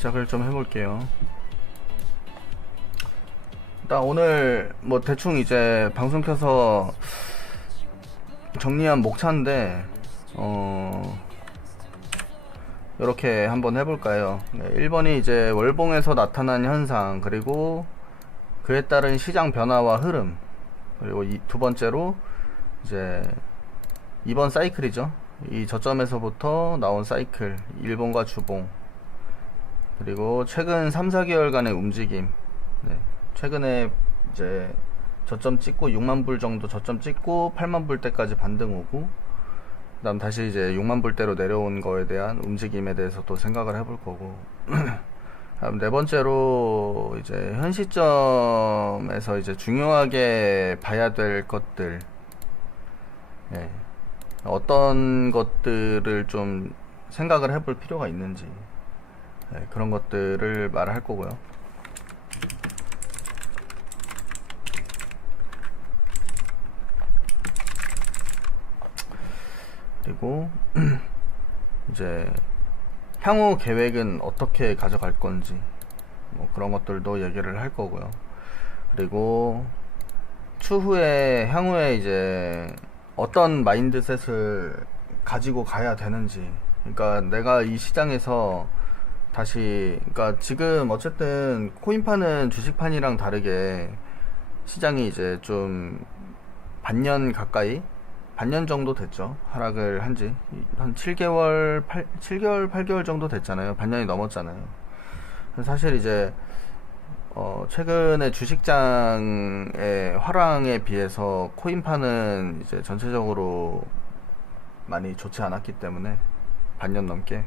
시작을 좀 해볼게요. 일단 오늘 뭐 대충 이제 방송 켜서 정리한 목차인데 이렇게 한번 해볼까요? 1번이 이제 월봉에서 나타난 현상, 그리고 그에 따른 시장 변화와 흐름, 그리고 두 번째로 이제 2번 사이클이죠. 이 저점에서부터 나온 사이클, 일봉과 주봉, 그리고 최근 3, 4개월간의 움직임. 최근에 이제 저점 찍고 6만 불 정도 저점 찍고 8만 불 때까지 반등 오고, 그 다음 다시 이제 6만 불대로 내려온 거에 대한 움직임에 대해서 또 생각을 해볼 거고, 다음 네 번째로 이제 현 시점에서 이제 중요하게 봐야 될 것들, 어떤 것들을 좀 생각을 해볼 필요가 있는지, 그런 것들을 말할 거고요. 그리고 이제 향후 계획은 어떻게 가져갈 건지, 뭐 그런 것들도 얘기를 할 거고요. 그리고 향후에 이제 어떤 마인드셋을 가지고 가야 되는지, 그러니까 내가 이 시장에서 다시, 그러니까 지금 어쨌든 코인파는 주식판이랑 다르게 시장이 이제 좀 반년 정도 됐죠. 하락을 한지 한 7개월, 8개월 정도 됐잖아요. 반년이 넘었잖아요. 사실 이제 최근에 주식장의 화랑에 비해서 코인파는 이제 전체적으로 많이 좋지 않았기 때문에 반년 넘게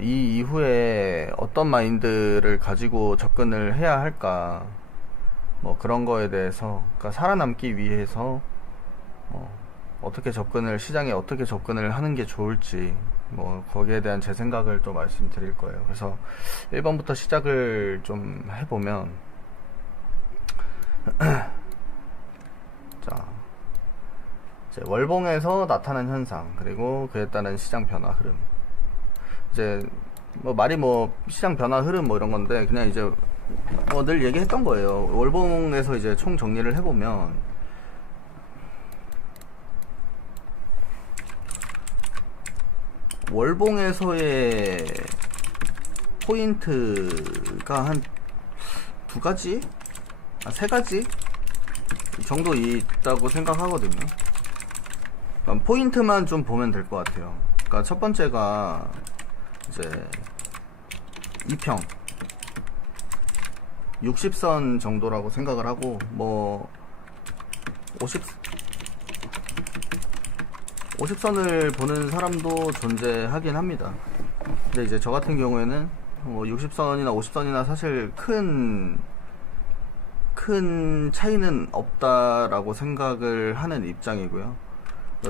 이 이후에 어떤 마인드를 가지고 접근을 해야 할까, 뭐 그런 거에 대해서, 그러니까 살아남기 위해서 시장에 어떻게 접근을 하는 게 좋을지, 뭐 거기에 대한 제 생각을 또 말씀드릴 거예요. 그래서 1번부터 시작을 좀 해보면, 자, 이제 월봉에서 나타난 현상, 그리고 그에 따른 시장 변화 흐름. 이제 뭐 말이 뭐 시장 변화 흐름 뭐 이런 건데, 그냥 이제 뭐 늘 얘기했던 거예요. 월봉에서 이제 총 정리를 해보면, 월봉에서의 포인트가 한 두 가지? 세 가지 정도 있다고 생각하거든요. 그러니까 포인트만 좀 보면 될 것 같아요. 그러니까 첫 번째가 이제 2평 60선 정도라고 생각을 하고, 뭐 50선을 보는 사람도 존재하긴 합니다. 근데 이제 저 같은 경우에는 60선이나 50선이나 사실 큰 차이는 없다라고 생각을 하는 입장이고요.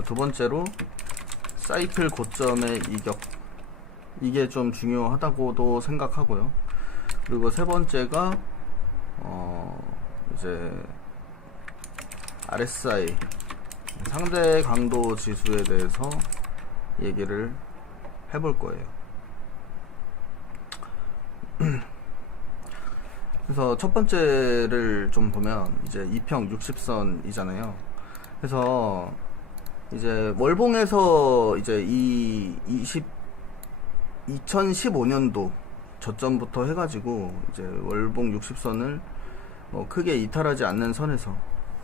두 번째로 사이클 고점의 이격, 이게 좀 중요하다고도 생각하고요. 그리고 세 번째가 이제 RSI, 상대 강도 지수에 대해서 얘기를 해볼 거예요. 그래서 첫 번째를 좀 보면 이제 2평 60선이잖아요. 그래서 이제 월봉에서 이제 2015년도 저점부터 해가지고 이제 월봉 60선을 뭐 크게 이탈하지 않는 선에서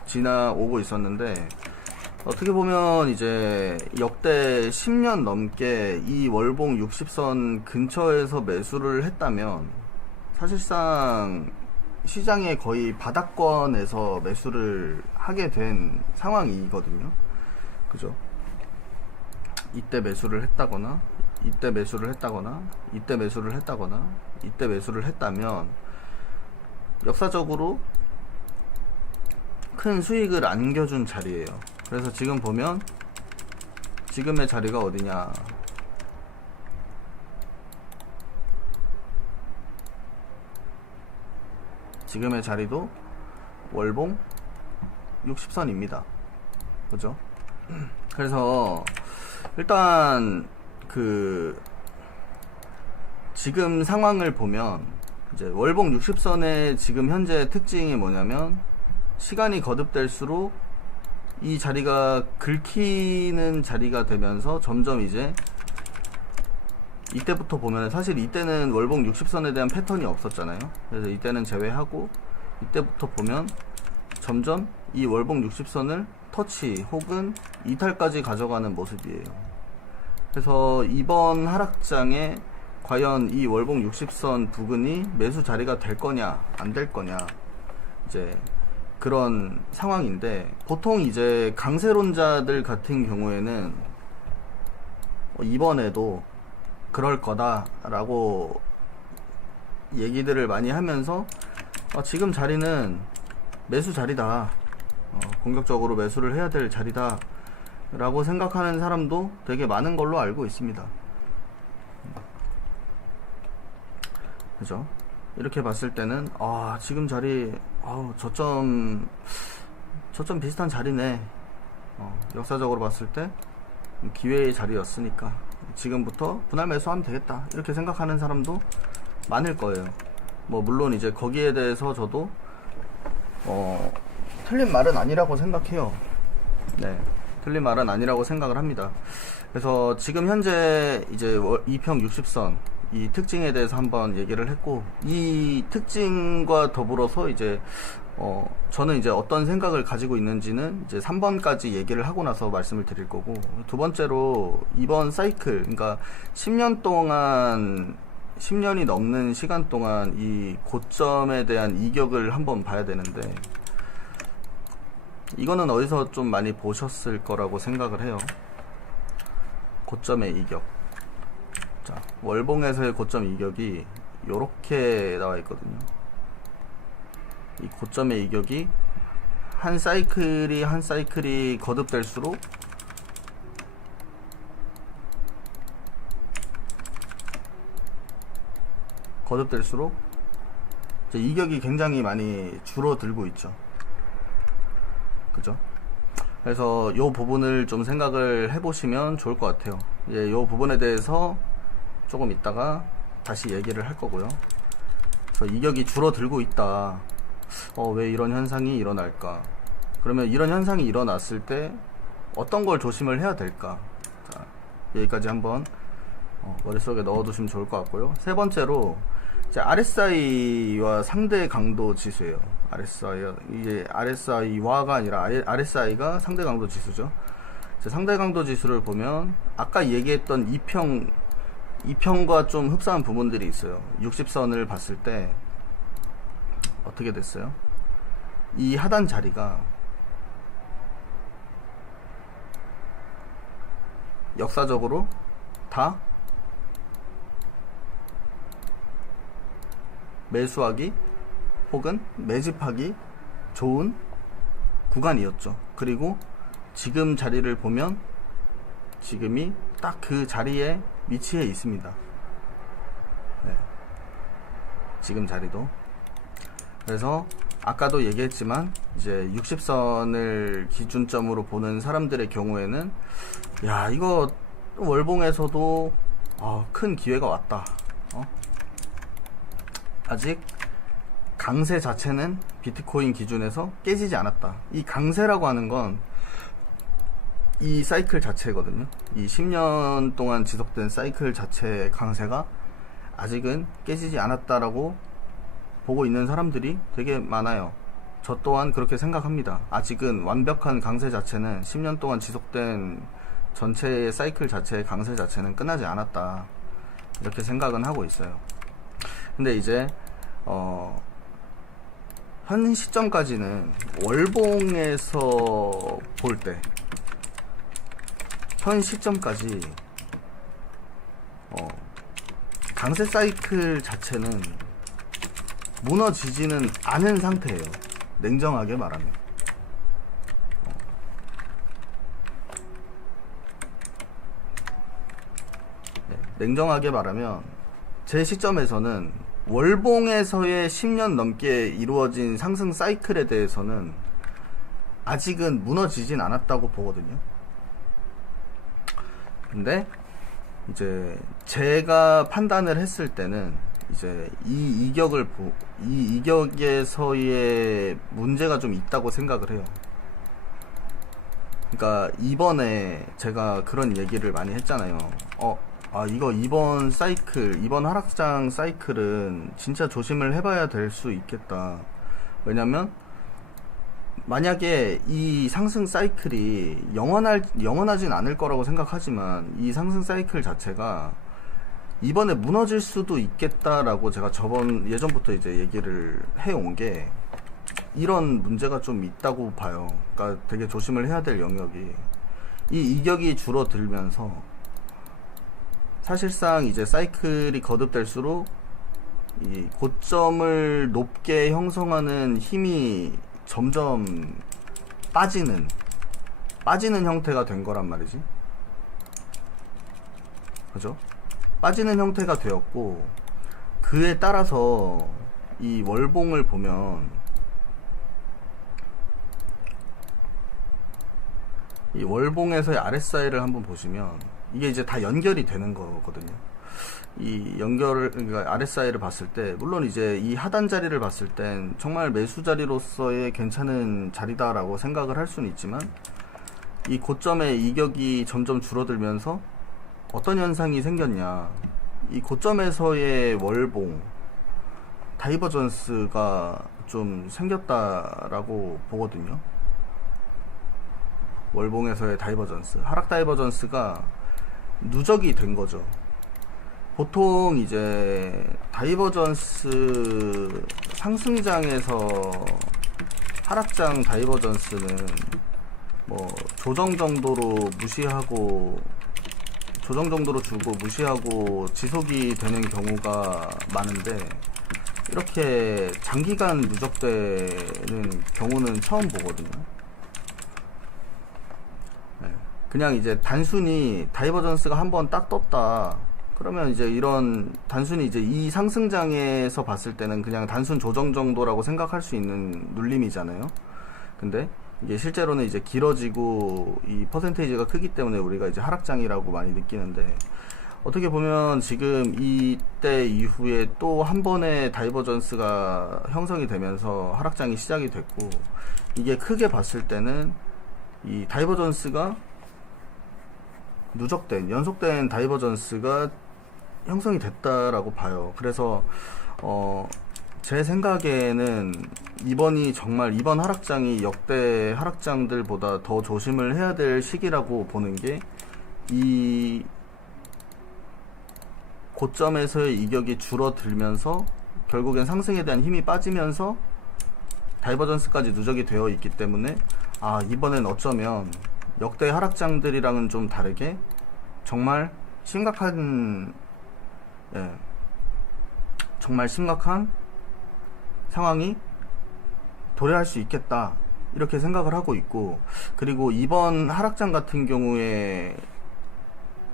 지나오고 있었는데, 어떻게 보면 이제 역대 10년 넘게 이 월봉 60선 근처에서 매수를 했다면 사실상 시장의 거의 바닥권에서 매수를 하게 된 상황이거든요. 그죠? 이때 매수를 했다거나, 이때 매수를 했다거나, 이때 매수를 했다거나, 이때 매수를 했다면 역사적으로 큰 수익을 안겨준 자리예요. 그래서 지금 보면 지금의 자리가 어디냐, 지금의 자리도 월봉 60선입니다. 그죠? 그래서 일단 지금 상황을 보면 이제 월봉 60선의 지금 현재 특징이 뭐냐면 시간이 거듭될수록 이 자리가 긁히는 자리가 되면서 점점 이제 이때부터 보면 사실 이때는 월봉 60선에 대한 패턴이 없었잖아요. 그래서 이때는 제외하고 이때부터 보면 점점 이 월봉 60선을 터치 혹은 이탈까지 가져가는 모습이에요. 그래서 이번 하락장에 과연 이 월봉 60선 부근이 매수 자리가 될 거냐 안 될 거냐 이제 그런 상황인데, 보통 이제 강세론자들 같은 경우에는 이번에도 그럴 거다라고 얘기들을 많이 하면서 지금 자리는 매수 자리다, 공격적으로 매수를 해야 될 자리다 라고 생각하는 사람도 되게 많은 걸로 알고 있습니다. 그죠? 이렇게 봤을 때는 지금 자리 저점 비슷한 자리네, 역사적으로 봤을 때 기회의 자리였으니까 지금부터 분할 매수하면 되겠다 이렇게 생각하는 사람도 많을 거예요. 뭐 물론 이제 거기에 대해서 저도 틀린 말은 아니라고 생각해요. 네, 틀린 말은 아니라고 생각을 합니다. 그래서 지금 현재 이제 2평 60선 이 특징에 대해서 한번 얘기를 했고, 이 특징과 더불어서 이제 저는 이제 어떤 생각을 가지고 있는지는 이제 3번까지 얘기를 하고 나서 말씀을 드릴 거고, 두 번째로 이번 사이클, 그러니까 10년 동안 10년이 넘는 시간 동안 이 고점에 대한 이격을 한번 봐야 되는데, 이거는 어디서 좀 많이 보셨을 거라고 생각을 해요. 고점의 이격. 자, 월봉에서의 고점 이격이 요렇게 나와 있거든요. 이 고점의 이격이 한 사이클이 거듭될수록 이제 이격이 굉장히 많이 줄어들고 있죠. 그죠? 그래서 요 부분을 좀 생각을 해보시면 좋을 것 같아요. 예, 요 부분에 대해서 조금 있다가 다시 얘기를 할 거고요. 그래서 이격이 줄어들고 있다. 왜 이런 현상이 일어날까? 그러면 이런 현상이 일어났을 때 어떤 걸 조심을 해야 될까? 자, 여기까지 한번 머릿속에 넣어두시면 좋을 것 같고요. 세 번째로 이제 RSI와 상대 강도 지수예요. 이게 RSI와가 아니라 RSI가 상대 강도 지수죠. 상대 강도 지수를 보면 아까 얘기했던 2평과 좀 흡사한 부분들이 있어요. 60선을 봤을 때 어떻게 됐어요? 이 하단 자리가 역사적으로 다 매수하기 혹은 매집하기 좋은 구간이었죠. 그리고 지금 자리를 보면 지금이 딱 그 자리에 위치해 있습니다. 네. 지금 자리도. 그래서 아까도 얘기했지만 이제 60선을 기준점으로 보는 사람들의 경우에는 야, 이거 월봉에서도 큰 기회가 왔다. 아직 강세 자체는 비트코인 기준에서 깨지지 않았다. 이 강세라고 하는 건 이 사이클 자체거든요. 이 10년 동안 지속된 사이클 자체의 강세가 아직은 깨지지 않았다라고 보고 있는 사람들이 되게 많아요. 저 또한 그렇게 생각합니다. 아직은 완벽한 강세 자체는 10년 동안 지속된 전체의 사이클 자체의 강세 자체는 끝나지 않았다. 이렇게 생각은 하고 있어요. 근데 이제 현 시점까지는 월봉에서 볼 때 현 시점까지 강세 사이클 자체는 무너지지는 않은 상태예요. 냉정하게 말하면. 네, 냉정하게 말하면 제 시점에서는 월봉에서의 10년 넘게 이루어진 상승 사이클에 대해서는 아직은 무너지진 않았다고 보거든요. 근데 이제 제가 판단을 했을 때는 이제 이 이격에서의 문제가 좀 있다고 생각을 해요. 그러니까 이번에 제가 그런 얘기를 많이 했잖아요. 이번 사이클, 이번 하락장 사이클은 진짜 조심을 해봐야 될 수 있겠다. 왜냐면 만약에 이 상승 사이클이 영원하진 않을 거라고 생각하지만 이 상승 사이클 자체가 이번에 무너질 수도 있겠다라고 제가 예전부터 이제 얘기를 해온 게 이런 문제가 좀 있다고 봐요. 그러니까 되게 조심을 해야 될 영역이, 이 이격이 줄어들면서 사실상 이제 사이클이 거듭될수록 이 고점을 높게 형성하는 힘이 점점 빠지는 형태가 된 거란 말이지. 그죠? 빠지는 형태가 되었고, 그에 따라서 이 월봉을 보면 이 월봉에서의 RSI를 한번 보시면 이게 이제 다 연결이 되는 거거든요. 그러니까 RSI를 봤을 때, 물론 이제 이 하단 자리를 봤을 땐 정말 매수 자리로서의 괜찮은 자리다라고 생각을 할 수는 있지만, 이 고점의 이격이 점점 줄어들면서 어떤 현상이 생겼냐, 이 고점에서의 월봉 다이버전스가 좀 생겼다라고 보거든요. 월봉에서의 다이버전스, 하락 다이버전스가 누적이 된 거죠. 보통 이제 다이버전스, 상승장에서 하락장 다이버전스는 뭐 조정 정도로 주고 무시하고 지속이 되는 경우가 많은데, 이렇게 장기간 누적되는 경우는 처음 보거든요. 그냥 이제 단순히 다이버전스가 한번 딱 떴다 그러면 이제 단순히 이제 이 상승장에서 봤을 때는 그냥 단순 조정 정도라고 생각할 수 있는 눌림이잖아요. 근데 이게 실제로는 이제 길어지고 이 퍼센테이지가 크기 때문에 우리가 이제 하락장이라고 많이 느끼는데, 어떻게 보면 지금 이때 이후에 또 한 번의 다이버전스가 형성이 되면서 하락장이 시작이 됐고, 이게 크게 봤을 때는 이 다이버전스가 연속된 다이버전스가 형성이 됐다라고 봐요. 그래서 제 생각에는 이번 하락장이 역대 하락장들보다 더 조심을 해야 될 시기라고 보는 게, 이 고점에서의 이격이 줄어들면서 결국엔 상승에 대한 힘이 빠지면서 다이버전스까지 누적이 되어 있기 때문에, 이번엔 어쩌면 역대 하락장들이랑은 좀 다르게 정말 심각한 상황이 도래할 수 있겠다, 이렇게 생각을 하고 있고, 그리고 이번 하락장 같은 경우에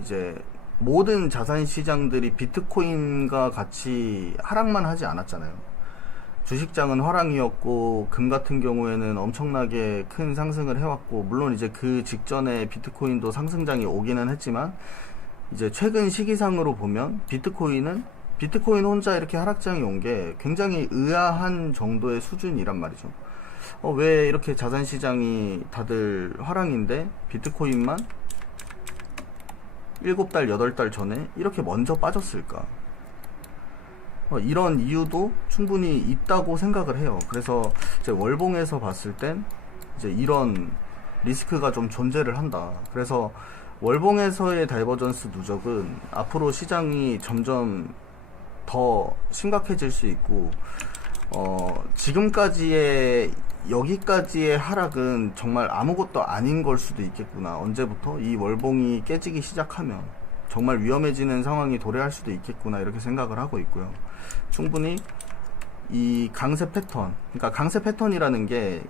이제 모든 자산 시장들이 비트코인과 같이 하락만 하지 않았잖아요. 주식장은 화랑이었고, 금 같은 경우에는 엄청나게 큰 상승을 해왔고, 물론 이제 그 직전에 비트코인도 상승장이 오기는 했지만, 이제 최근 시기상으로 보면 비트코인 혼자 이렇게 하락장이 온 게 굉장히 의아한 정도의 수준이란 말이죠. 왜 이렇게 자산시장이 다들 화랑인데 비트코인만 7달, 8달 전에 이렇게 먼저 빠졌을까? 이런 이유도 충분히 있다고 생각을 해요. 그래서 이제 월봉에서 봤을 땐 이제 이런 리스크가 좀 존재를 한다. 그래서 월봉에서의 다이버전스 누적은 앞으로 시장이 점점 더 심각해질 수 있고, 여기까지의 하락은 정말 아무것도 아닌 걸 수도 있겠구나. 언제부터 이 월봉이 깨지기 시작하면 정말 위험해지는 상황이 도래할 수도 있겠구나, 이렇게 생각을 하고 있고요. 충분히 이 강세 패턴, 그러니까 강세 패턴이라는 게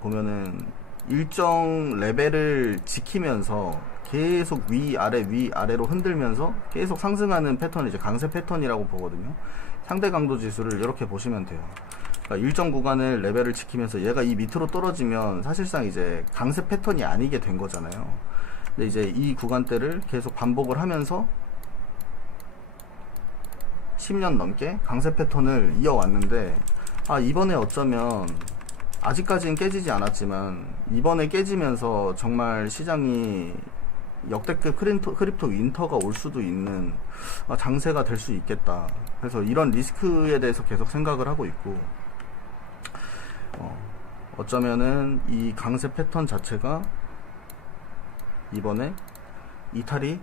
보면은 일정 레벨을 지키면서 계속 위아래로 흔들면서 계속 상승하는 패턴이 이제 강세 패턴이라고 보거든요. 상대 강도 지수를 이렇게 보시면 돼요. 그러니까 일정 구간을 레벨을 지키면서 얘가 이 밑으로 떨어지면 사실상 이제 강세 패턴이 아니게 된 거잖아요. 근데 이제 이 구간대를 계속 반복을 하면서 10년 넘게 강세 패턴을 이어왔는데, 이번에 어쩌면 아직까지는 깨지지 않았지만 이번에 깨지면서 정말 시장이 역대급 크립토 윈터가 올 수도 있는 장세가 될 수 있겠다. 그래서 이런 리스크에 대해서 계속 생각을 하고 있고, 어쩌면은 이 강세 패턴 자체가 이번에 이탈이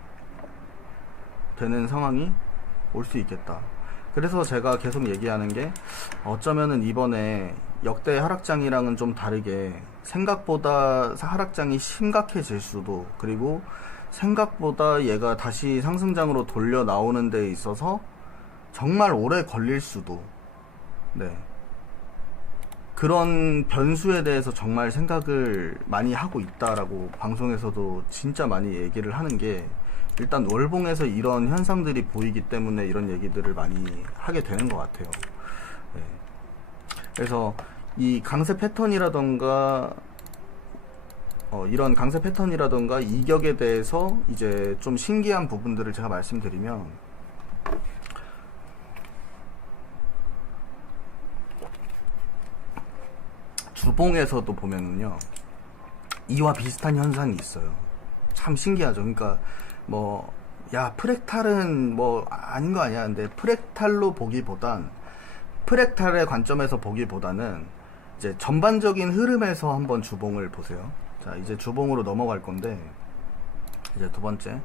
되는 상황이 올 수 있겠다. 그래서 제가 계속 얘기하는 게, 어쩌면은 이번에 역대 하락장이랑은 좀 다르게 생각보다 하락장이 심각해질 수도, 그리고 생각보다 얘가 다시 상승장으로 돌려 나오는 데 있어서 정말 오래 걸릴 수도, 네, 그런 변수에 대해서 정말 생각을 많이 하고 있다라고 방송에서도 진짜 많이 얘기를 하는 게, 일단 월봉에서 이런 현상들이 보이기 때문에 이런 얘기들을 많이 하게 되는 것 같아요. 네. 그래서 이 강세 패턴이라던가 이런 강세 패턴이라던가 이격에 대해서 이제 좀 신기한 부분들을 제가 말씀드리면, 주봉에서도 보면은요, 이와 비슷한 현상이 있어요. 참 신기하죠. 그러니까 프랙탈은 아닌 거 아니야. 근데 프랙탈로 보기보단, 프랙탈의 관점에서 보기보다는 이제 전반적인 흐름에서 한번 주봉을 보세요. 자, 이제 주봉으로 넘어갈 건데, 이제 두 번째,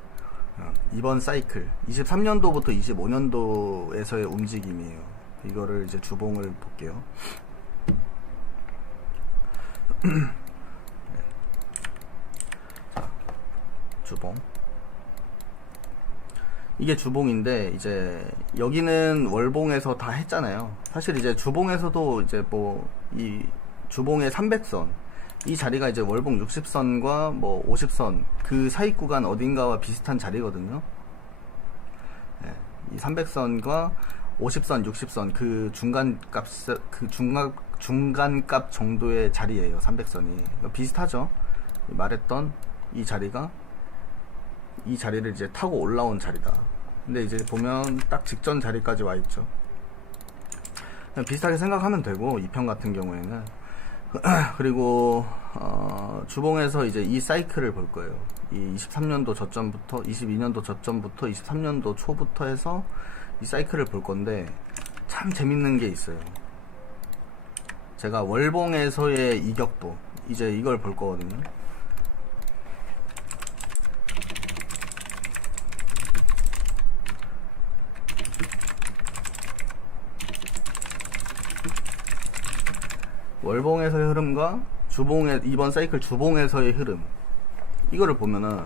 이번 사이클 23년도부터 25년도에서의 움직임이에요. 이거를 이제 주봉을 볼게요. 자, 주봉. 이게 주봉인데, 이제 여기는 월봉에서 다 했잖아요. 사실 이제 주봉에서도 이제 이 주봉의 300선, 이 자리가 이제 월봉 60선과 50선 그 사이 구간 어딘가와 비슷한 자리거든요. 네, 이 300선과 50선, 60선 그 중간값 정도의 자리예요. 300선이 비슷하죠. 말했던 이 자리가 이 자리를 이제 타고 올라온 자리다. 근데 이제 보면 딱 직전 자리까지 와 있죠. 그냥 비슷하게 생각하면 되고, 이 편 같은 경우에는. 그리고 주봉에서 이제 이 사이클을 볼 거예요. 이 23년도 저점부터 22년도 저점부터 23년도 초부터 해서 이 사이클을 볼 건데, 참 재밌는 게 있어요. 제가 월봉에서의 이격도, 이제 이걸 볼 거거든요. 월봉에서의 흐름과 이번 사이클 주봉에서의 흐름, 이거를 보면은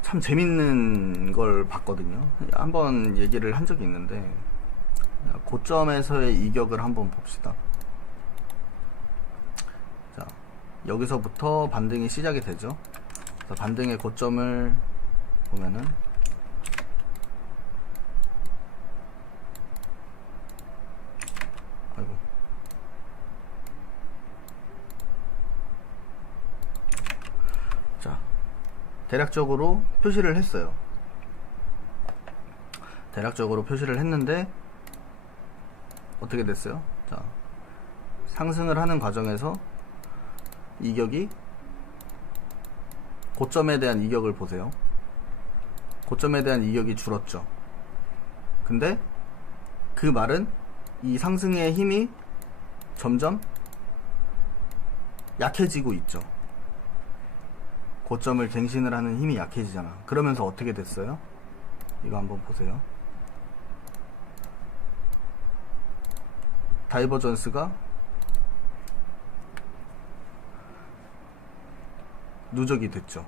참 재밌는 걸 봤거든요. 한번 얘기를 한 적이 있는데, 고점에서의 이격을 한번 봅시다. 자, 여기서부터 반등이 시작이 되죠. 그래서 반등의 고점을 보면은 대략적으로 표시를 했어요. 대략적으로 표시를 했는데 어떻게 됐어요? 자, 상승을 하는 과정에서 이격이, 고점에 대한 이격을 보세요. 고점에 대한 이격이 줄었죠. 근데 그 말은 이 상승의 힘이 점점 약해지고 있죠. 고점을 갱신을 하는 힘이 약해지잖아. 그러면서 어떻게 됐어요? 이거 한번 보세요. 다이버전스가 누적이 됐죠.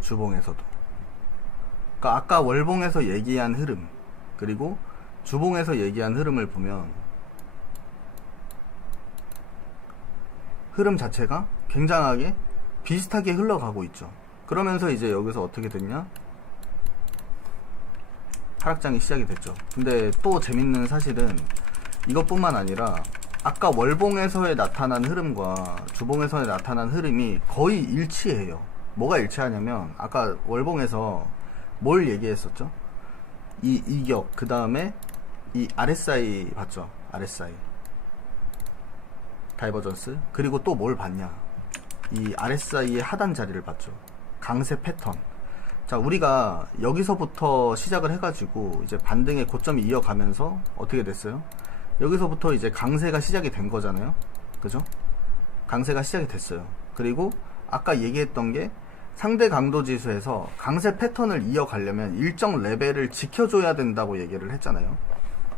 주봉에서도. 그러니까 아까 월봉에서 얘기한 흐름, 그리고 주봉에서 얘기한 흐름을 보면 흐름 자체가 굉장하게 비슷하게 흘러가고 있죠. 그러면서 이제 여기서 어떻게 됐냐? 하락장이 시작이 됐죠. 근데 또 재밌는 사실은 이것뿐만 아니라 아까 월봉에서의 나타난 흐름과 주봉에서의 나타난 흐름이 거의 일치해요. 뭐가 일치하냐면, 아까 월봉에서 뭘 얘기했었죠? 이 이격, 그 다음에 이 RSI 봤죠? RSI 다이버전스. 그리고 또 뭘 봤냐, 이 RSI의 하단 자리를 봤죠. 강세 패턴. 자, 우리가 여기서부터 시작을 해가지고 이제 반등의 고점이 이어가면서 어떻게 됐어요? 여기서부터 이제 강세가 시작이 된 거잖아요. 그죠? 강세가 시작이 됐어요. 그리고 아까 얘기했던 게 상대 강도 지수에서 강세 패턴을 이어가려면 일정 레벨을 지켜줘야 된다고 얘기를 했잖아요.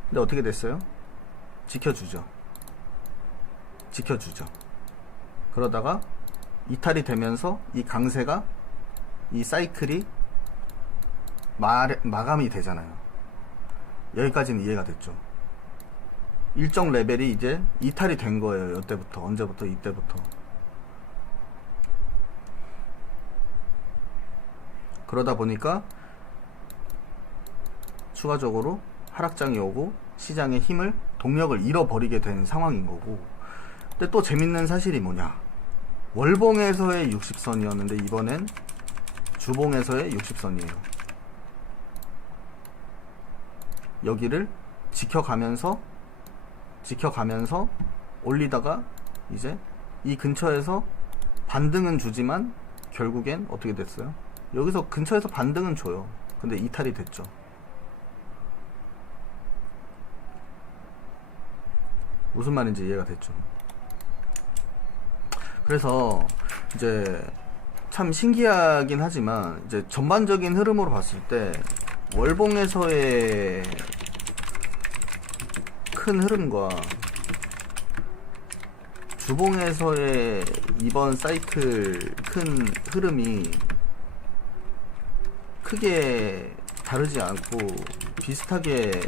근데 어떻게 됐어요? 지켜주죠. 그러다가 이탈이 되면서 이 강세가, 이 사이클이 마감이 되잖아요. 여기까지는 이해가 됐죠. 일정 레벨이 이제 이탈이 된 거예요. 이때부터. 언제부터? 이때부터. 그러다 보니까 추가적으로 하락장이 오고 시장의 힘을, 동력을 잃어버리게 된 상황인 거고. 근데 또 재밌는 사실이 뭐냐, 월봉에서의 60선이었는데 이번엔 주봉에서의 60선이에요. 여기를 지켜가면서 올리다가 이제 이 근처에서 반등은 주지만 결국엔 어떻게 됐어요? 여기서 근처에서 반등은 줘요. 근데 이탈이 됐죠. 무슨 말인지 이해가 됐죠. 그래서 이제 참 신기하긴 하지만 이제 전반적인 흐름으로 봤을 때 월봉에서의 큰 흐름과 주봉에서의 이번 사이클 큰 흐름이 크게 다르지 않고 비슷하게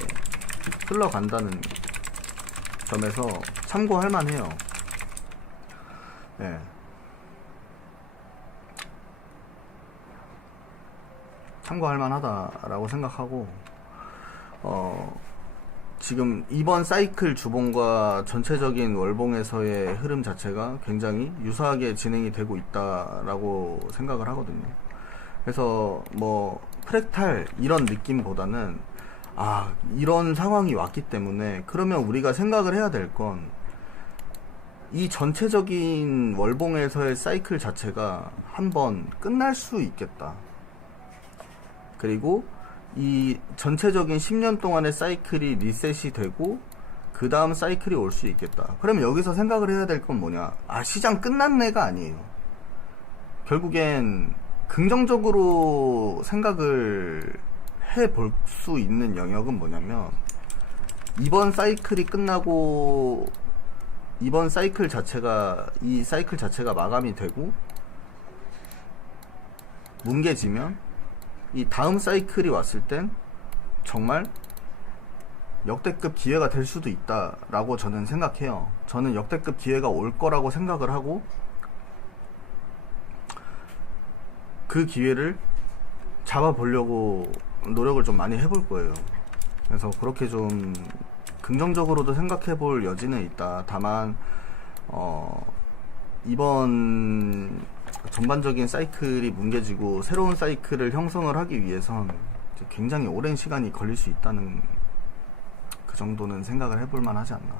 흘러간다는 점에서 참고할 만해요. 네. 참고할 만하다라고 생각하고, 지금 이번 사이클 주봉과 전체적인 월봉에서의 흐름 자체가 굉장히 유사하게 진행이 되고 있다라고 생각을 하거든요. 그래서 뭐 프랙탈 이런 느낌보다는 이런 상황이 왔기 때문에 그러면 우리가 생각을 해야 될 건 이 전체적인 월봉에서의 사이클 자체가 한번 끝날 수 있겠다. 그리고 이 전체적인 10년 동안의 사이클이 리셋이 되고 그 다음 사이클이 올 수 있겠다. 그러면 여기서 생각을 해야 될 건 뭐냐, 시장 끝났네가 아니에요. 결국엔 긍정적으로 생각을 해볼 수 있는 영역은 뭐냐면, 이번 사이클이 끝나고 이번 사이클 자체가, 이 사이클 자체가 마감이 되고 뭉개지면 이 다음 사이클이 왔을 땐 정말 역대급 기회가 될 수도 있다라고 저는 생각해요. 저는 역대급 기회가 올 거라고 생각을 하고 그 기회를 잡아보려고 노력을 좀 많이 해볼 거예요. 그래서 그렇게 좀 긍정적으로도 생각해 볼 여지는 있다. 다만 이번 전반적인 사이클이 뭉개지고 새로운 사이클을 형성을 하기 위해선 굉장히 오랜 시간이 걸릴 수 있다는 그 정도는 생각을 해볼 만하지 않나.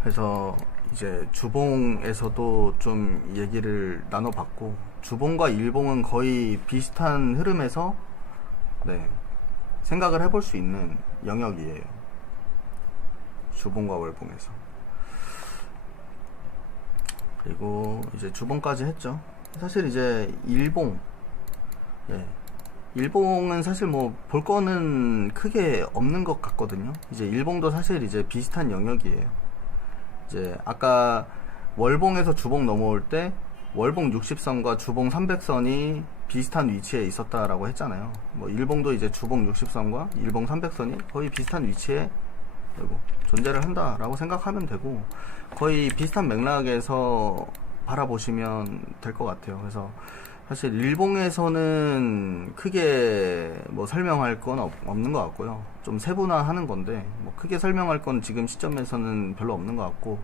그래서 이제 주봉에서도 좀 얘기를 나눠봤고, 주봉과 일봉은 거의 비슷한 흐름에서 생각을 해볼 수 있는 영역이에요. 주봉과 월봉에서. 그리고 이제 주봉까지 했죠. 사실 이제 일봉, 일봉은 사실 뭐 볼 거는 크게 없는 것 같거든요. 이제 일봉도 사실 이제 비슷한 영역이에요. 이제 아까 월봉에서 주봉 넘어올 때 월봉 60선과 주봉 300선이 비슷한 위치에 있었다라고 했잖아요. 뭐 일봉도 이제 주봉 60선과 일봉 300선이 거의 비슷한 위치에 존재를 한다라고 생각하면 되고, 거의 비슷한 맥락에서 바라보시면 될 것 같아요. 그래서 사실 일봉에서는 크게 뭐 설명할 건 없는 것 같고요. 좀 세분화하는 건데 뭐 크게 설명할 건 지금 시점에서는 별로 없는 것 같고,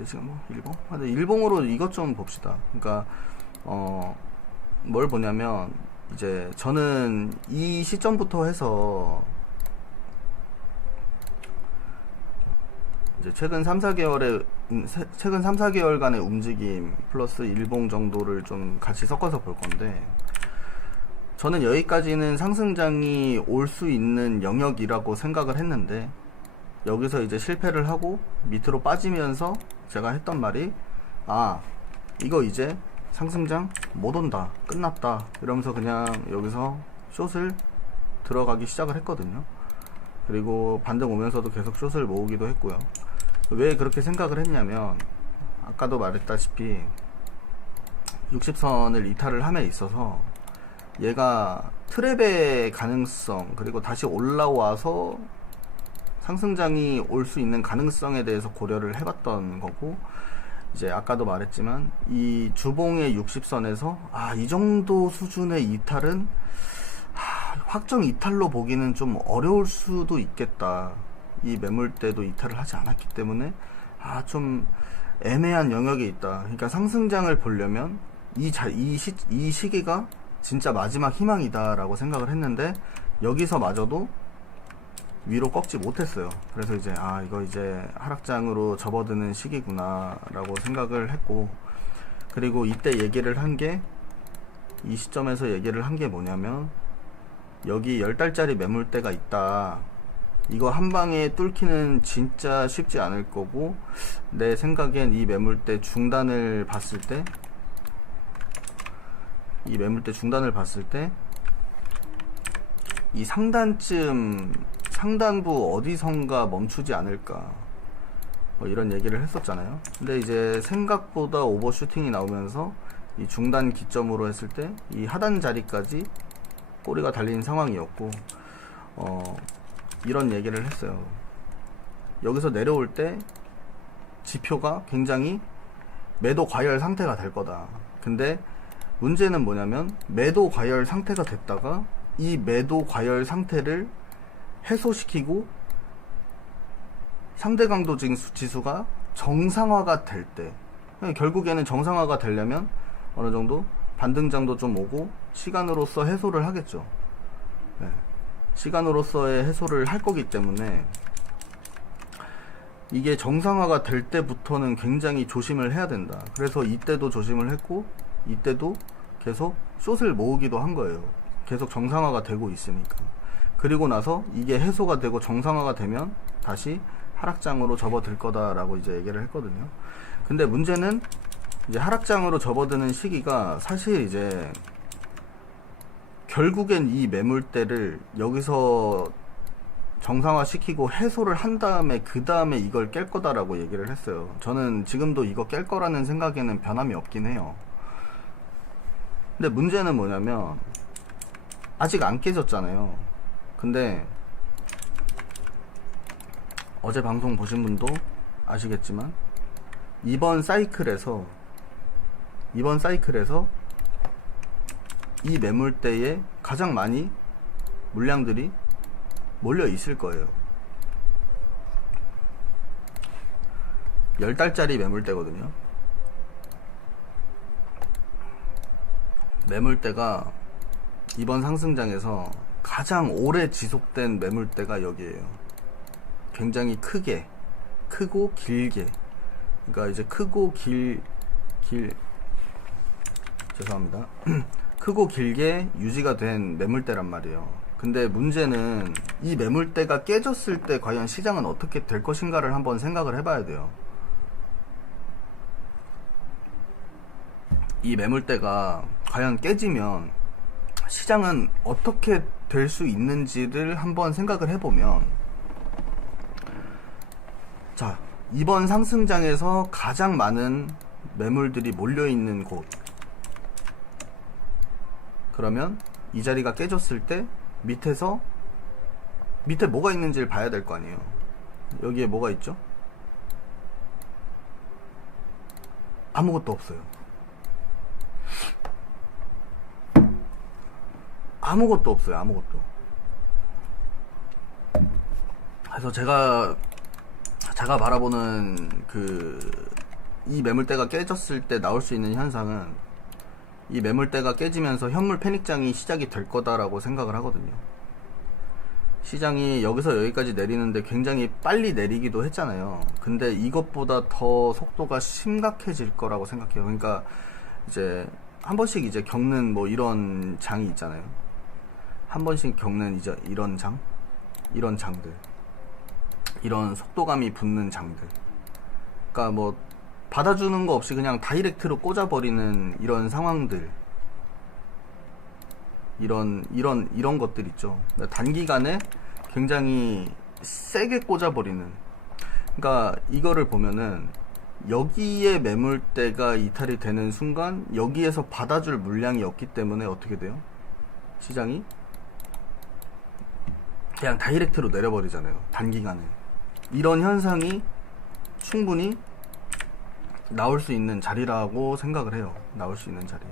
이때 지금 뭐 일봉? 근데 일봉으로 이것 좀 봅시다. 그러니까 뭘 보냐면 이제 저는 이 시점부터 해서 이제 최근 3, 4개월간의 움직임 플러스 일봉 정도를 좀 같이 섞어서 볼 건데, 저는 여기까지는 상승장이 올 수 있는 영역이라고 생각을 했는데, 여기서 이제 실패를 하고 밑으로 빠지면서 제가 했던 말이, 아, 이거 이제 상승장 못 온다, 끝났다, 이러면서 그냥 여기서 숏을 들어가기 시작을 했거든요. 그리고 반등 오면서도 계속 숏을 모으기도 했고요. 왜 그렇게 생각을 했냐면, 아까도 말했다시피 60선을 이탈을 함에 있어서 얘가 트랩의 가능성, 그리고 다시 올라와서 상승장이 올 수 있는 가능성에 대해서 고려를 해봤던 거고, 이제 아까도 말했지만 이 주봉의 60선에서 이 정도 수준의 이탈은 확정 이탈로 보기는 좀 어려울 수도 있겠다. 이 매물대도 이탈을 하지 않았기 때문에 좀 애매한 영역에 있다. 그러니까 상승장을 보려면 이 시기가 진짜 마지막 희망이다 라고 생각을 했는데, 여기서마저도 위로 꺾지 못했어요. 그래서 이제 이거 이제 하락장으로 접어드는 시기구나 라고 생각을 했고, 그리고 이때 얘기를 한 게, 이 시점에서 얘기를 한 게 뭐냐면, 여기 10달짜리 매물대가 있다, 이거 한 방에 뚫기는 진짜 쉽지 않을 거고, 내 생각엔 이 매물대 중단을 봤을 때, 이 상단부 어디선가 멈추지 않을까, 뭐 이런 얘기를 했었잖아요. 근데 이제 생각보다 오버슈팅이 나오면서 이 중단 기점으로 했을 때 이 하단 자리까지 꼬리가 달린 상황이었고, 이런 얘기를 했어요. 여기서 내려올 때 지표가 굉장히 매도 과열 상태가 될 거다. 근데 문제는 뭐냐면, 매도 과열 상태가 됐다가 이 매도 과열 상태를 해소시키고 상대 강도 지수가 정상화가 될 때, 결국에는 정상화가 되려면 어느 정도 반등장도 좀 오고 시간으로서 해소를 하겠죠. 네. 시간으로서의 해소를 할 거기 때문에 이게 정상화가 될 때부터는 굉장히 조심을 해야 된다. 그래서 이때도 조심을 했고, 이때도 계속 숏을 모으기도 한 거예요. 계속 정상화가 되고 있으니까. 그리고 나서 이게 해소가 되고 정상화가 되면 다시 하락장으로 접어들 거다라고 이제 얘기를 했거든요. 근데 문제는 이제 하락장으로 접어드는 시기가 사실 이제 결국엔 이 매물대를 여기서 정상화 시키고 해소를 한 다음에 그 다음에 이걸 깰 거다라고 얘기를 했어요. 저는 지금도 이거 깰 거라는 생각에는 변함이 없긴 해요. 근데 문제는 뭐냐면, 아직 안 깨졌잖아요. 근데 어제 방송 보신 분도 아시겠지만, 이번 사이클에서 이 매물대에 가장 많이 물량들이 몰려 있을 거예요. 10달짜리 매물대거든요. 매물대가 이번 상승장에서 가장 오래 지속된 매물대가 여기에요. 굉장히 크고 길게, 그러니까 이제 죄송합니다. 크고 길게 유지가 된 매물대란 말이에요. 근데 문제는 이 매물대가 깨졌을 때 과연 시장은 어떻게 될 것인가를 한번 생각을 해봐야 돼요. 이 매물대가 과연 깨지면 시장은 어떻게 될 수 있는지를 한번 생각을 해보면, 자, 이번 상승장에서 가장 많은 매물들이 몰려있는 곳, 그러면 이 자리가 깨졌을 때 밑에 뭐가 있는지를 봐야 될 거 아니에요. 여기에 뭐가 있죠? 아무것도 없어요. 아무것도. 그래서 제가 바라보는 그 이 매물대가 깨졌을 때 나올 수 있는 현상은 이 매물대가 깨지면서 현물 패닉장이 시작이 될 거다라고 생각을 하거든요. 시장이 여기서 여기까지 내리는데 굉장히 빨리 내리기도 했잖아요. 근데 이것보다 더 속도가 심각해질 거라고 생각해요. 그러니까 이제 한 번씩 이제 겪는 뭐 이런 장이 있잖아요. 한 번씩 겪는 이제 이런 장들, 이런 속도감이 붙는 장들. 그러니까 뭐 받아주는 거 없이 그냥 다이렉트로 꽂아버리는 이런 상황들, 이런 것들 있죠. 단기간에 굉장히 세게 꽂아버리는. 그러니까 이거를 보면은 여기에 매물대가 이탈이 되는 순간 여기에서 받아줄 물량이 없기 때문에 어떻게 돼요? 시장이 그냥 다이렉트로 내려버리잖아요. 단기간에. 이런 현상이 충분히 나올 수 있는 자리라고 생각을 해요. 나올 수 있는 자리.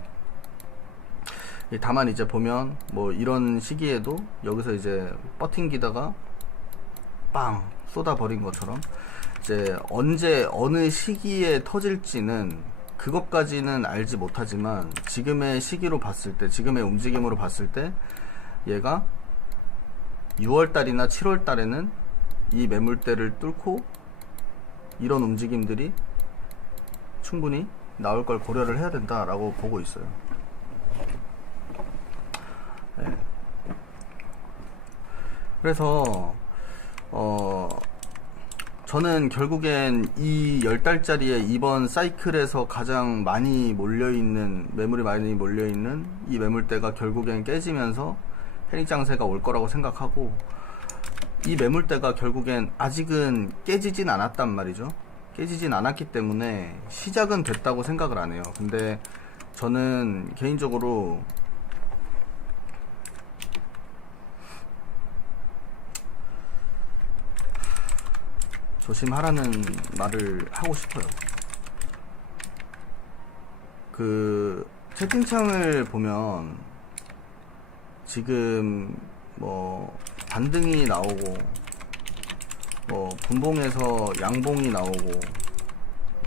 다만 이제 보면 뭐 이런 시기에도 여기서 이제 버팅기다가 빵 쏟아버린 것처럼 이제 언제 어느 시기에 터질지는 그것까지는 알지 못하지만 지금의 시기로 봤을 때, 지금의 움직임으로 봤을 때 얘가 6월달이나 7월달에는 이 매물대를 뚫고 이런 움직임들이 충분히 나올 걸 고려를 해야 된다라고 보고 있어요. 네. 그래서 저는 결국엔 이 10달짜리의 이번 사이클에서 가장 많이 몰려있는, 매물이 많이 몰려있는 이 매물대가 결국엔 깨지면서 패닉 장세가 올 거라고 생각하고, 이 매물대가 결국엔 아직은 깨지진 않았단 말이죠. 깨지진 않았기 때문에 시작은 됐다고 생각을 안 해요. 근데 저는 개인적으로 조심하라는 말을 하고 싶어요. 그 채팅창을 보면 지금 뭐 반등이 나오고 뭐 분봉에서 양봉이 나오고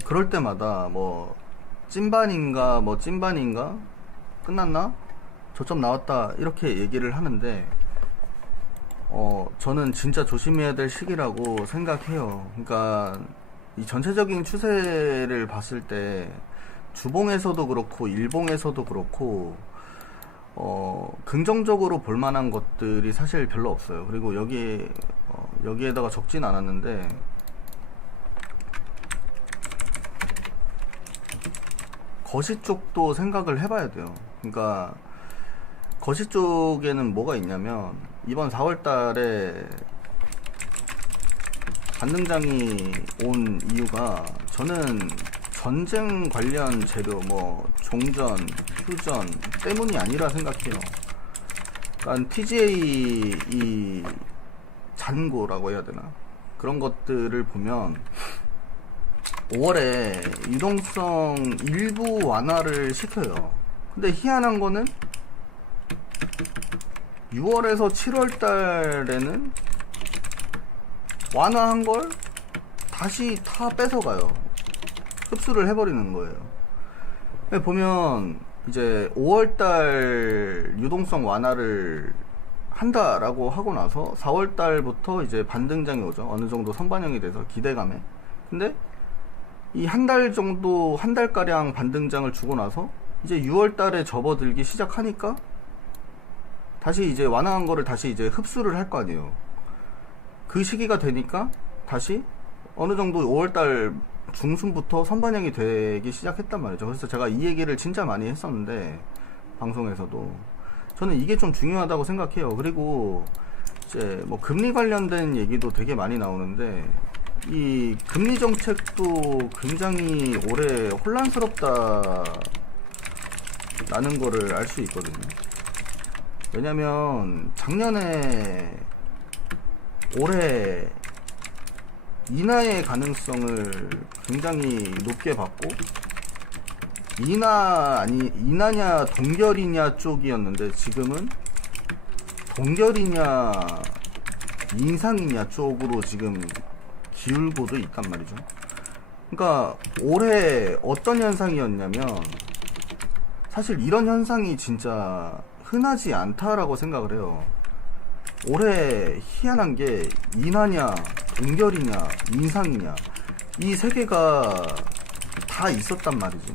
그럴 때마다 뭐 찐반인가 뭐 찐반인가 끝났나 저점 나왔다 이렇게 얘기를 하는데 저는 진짜 조심해야 될 시기라고 생각해요. 그러니까 이 전체적인 추세를 봤을 때 주봉에서도 그렇고 일봉에서도 그렇고 긍정적으로 볼 만한 것들이 사실 별로 없어요. 그리고 여기에다가 적진 않았는데 거시 쪽도 생각을 해봐야 돼요. 그러니까 거시 쪽에는 뭐가 있냐면 이번 4월달에 반등장이 온 이유가 저는 전쟁 관련 재료 뭐 종전, 휴전 때문이 아니라 생각해요. 그러니까 TGA 이 잔고라고 해야 되나 그런 것들을 보면 5월에 유동성 일부 완화를 시켜요. 근데 희한한 거는 6월에서 7월 달에는 완화한 걸 다시 다 뺏어가요. 흡수를 해버리는 거예요. 보면 이제 5월달 유동성 완화를 한다라고 하고 나서 4월달부터 이제 반등장이 오죠. 어느 정도 선반영이 돼서 기대감에. 근데 이 한 달 정도, 한 달가량 반등장을 주고 나서 이제 6월달에 접어들기 시작하니까 다시 이제 완화한 거를 다시 이제 흡수를 할 거 아니에요. 그 시기가 되니까 다시 어느 정도 5월달 중순부터 선반영이 되기 시작했단 말이죠. 그래서 제가 이 얘기를 진짜 많이 했었는데 방송에서도 저는 이게 좀 중요하다고 생각해요. 그리고 이제 뭐 금리 관련된 얘기도 되게 많이 나오는데 이 금리 정책도 굉장히 올해 혼란스럽다 라는 거를 알 수 있거든요. 왜냐면 작년에 올해 인하의 가능성을 굉장히 높게 봤고 인하냐 동결이냐 쪽이었는데 지금은 동결이냐 인상이냐 쪽으로 지금 기울고도 있단 말이죠. 그러니까 올해 어떤 현상이었냐면, 사실 이런 현상이 진짜 흔하지 않다라고 생각을 해요. 올해 희한한 게 인하냐, 동결이냐, 인상이냐, 이 세 개가 다 있었단 말이지.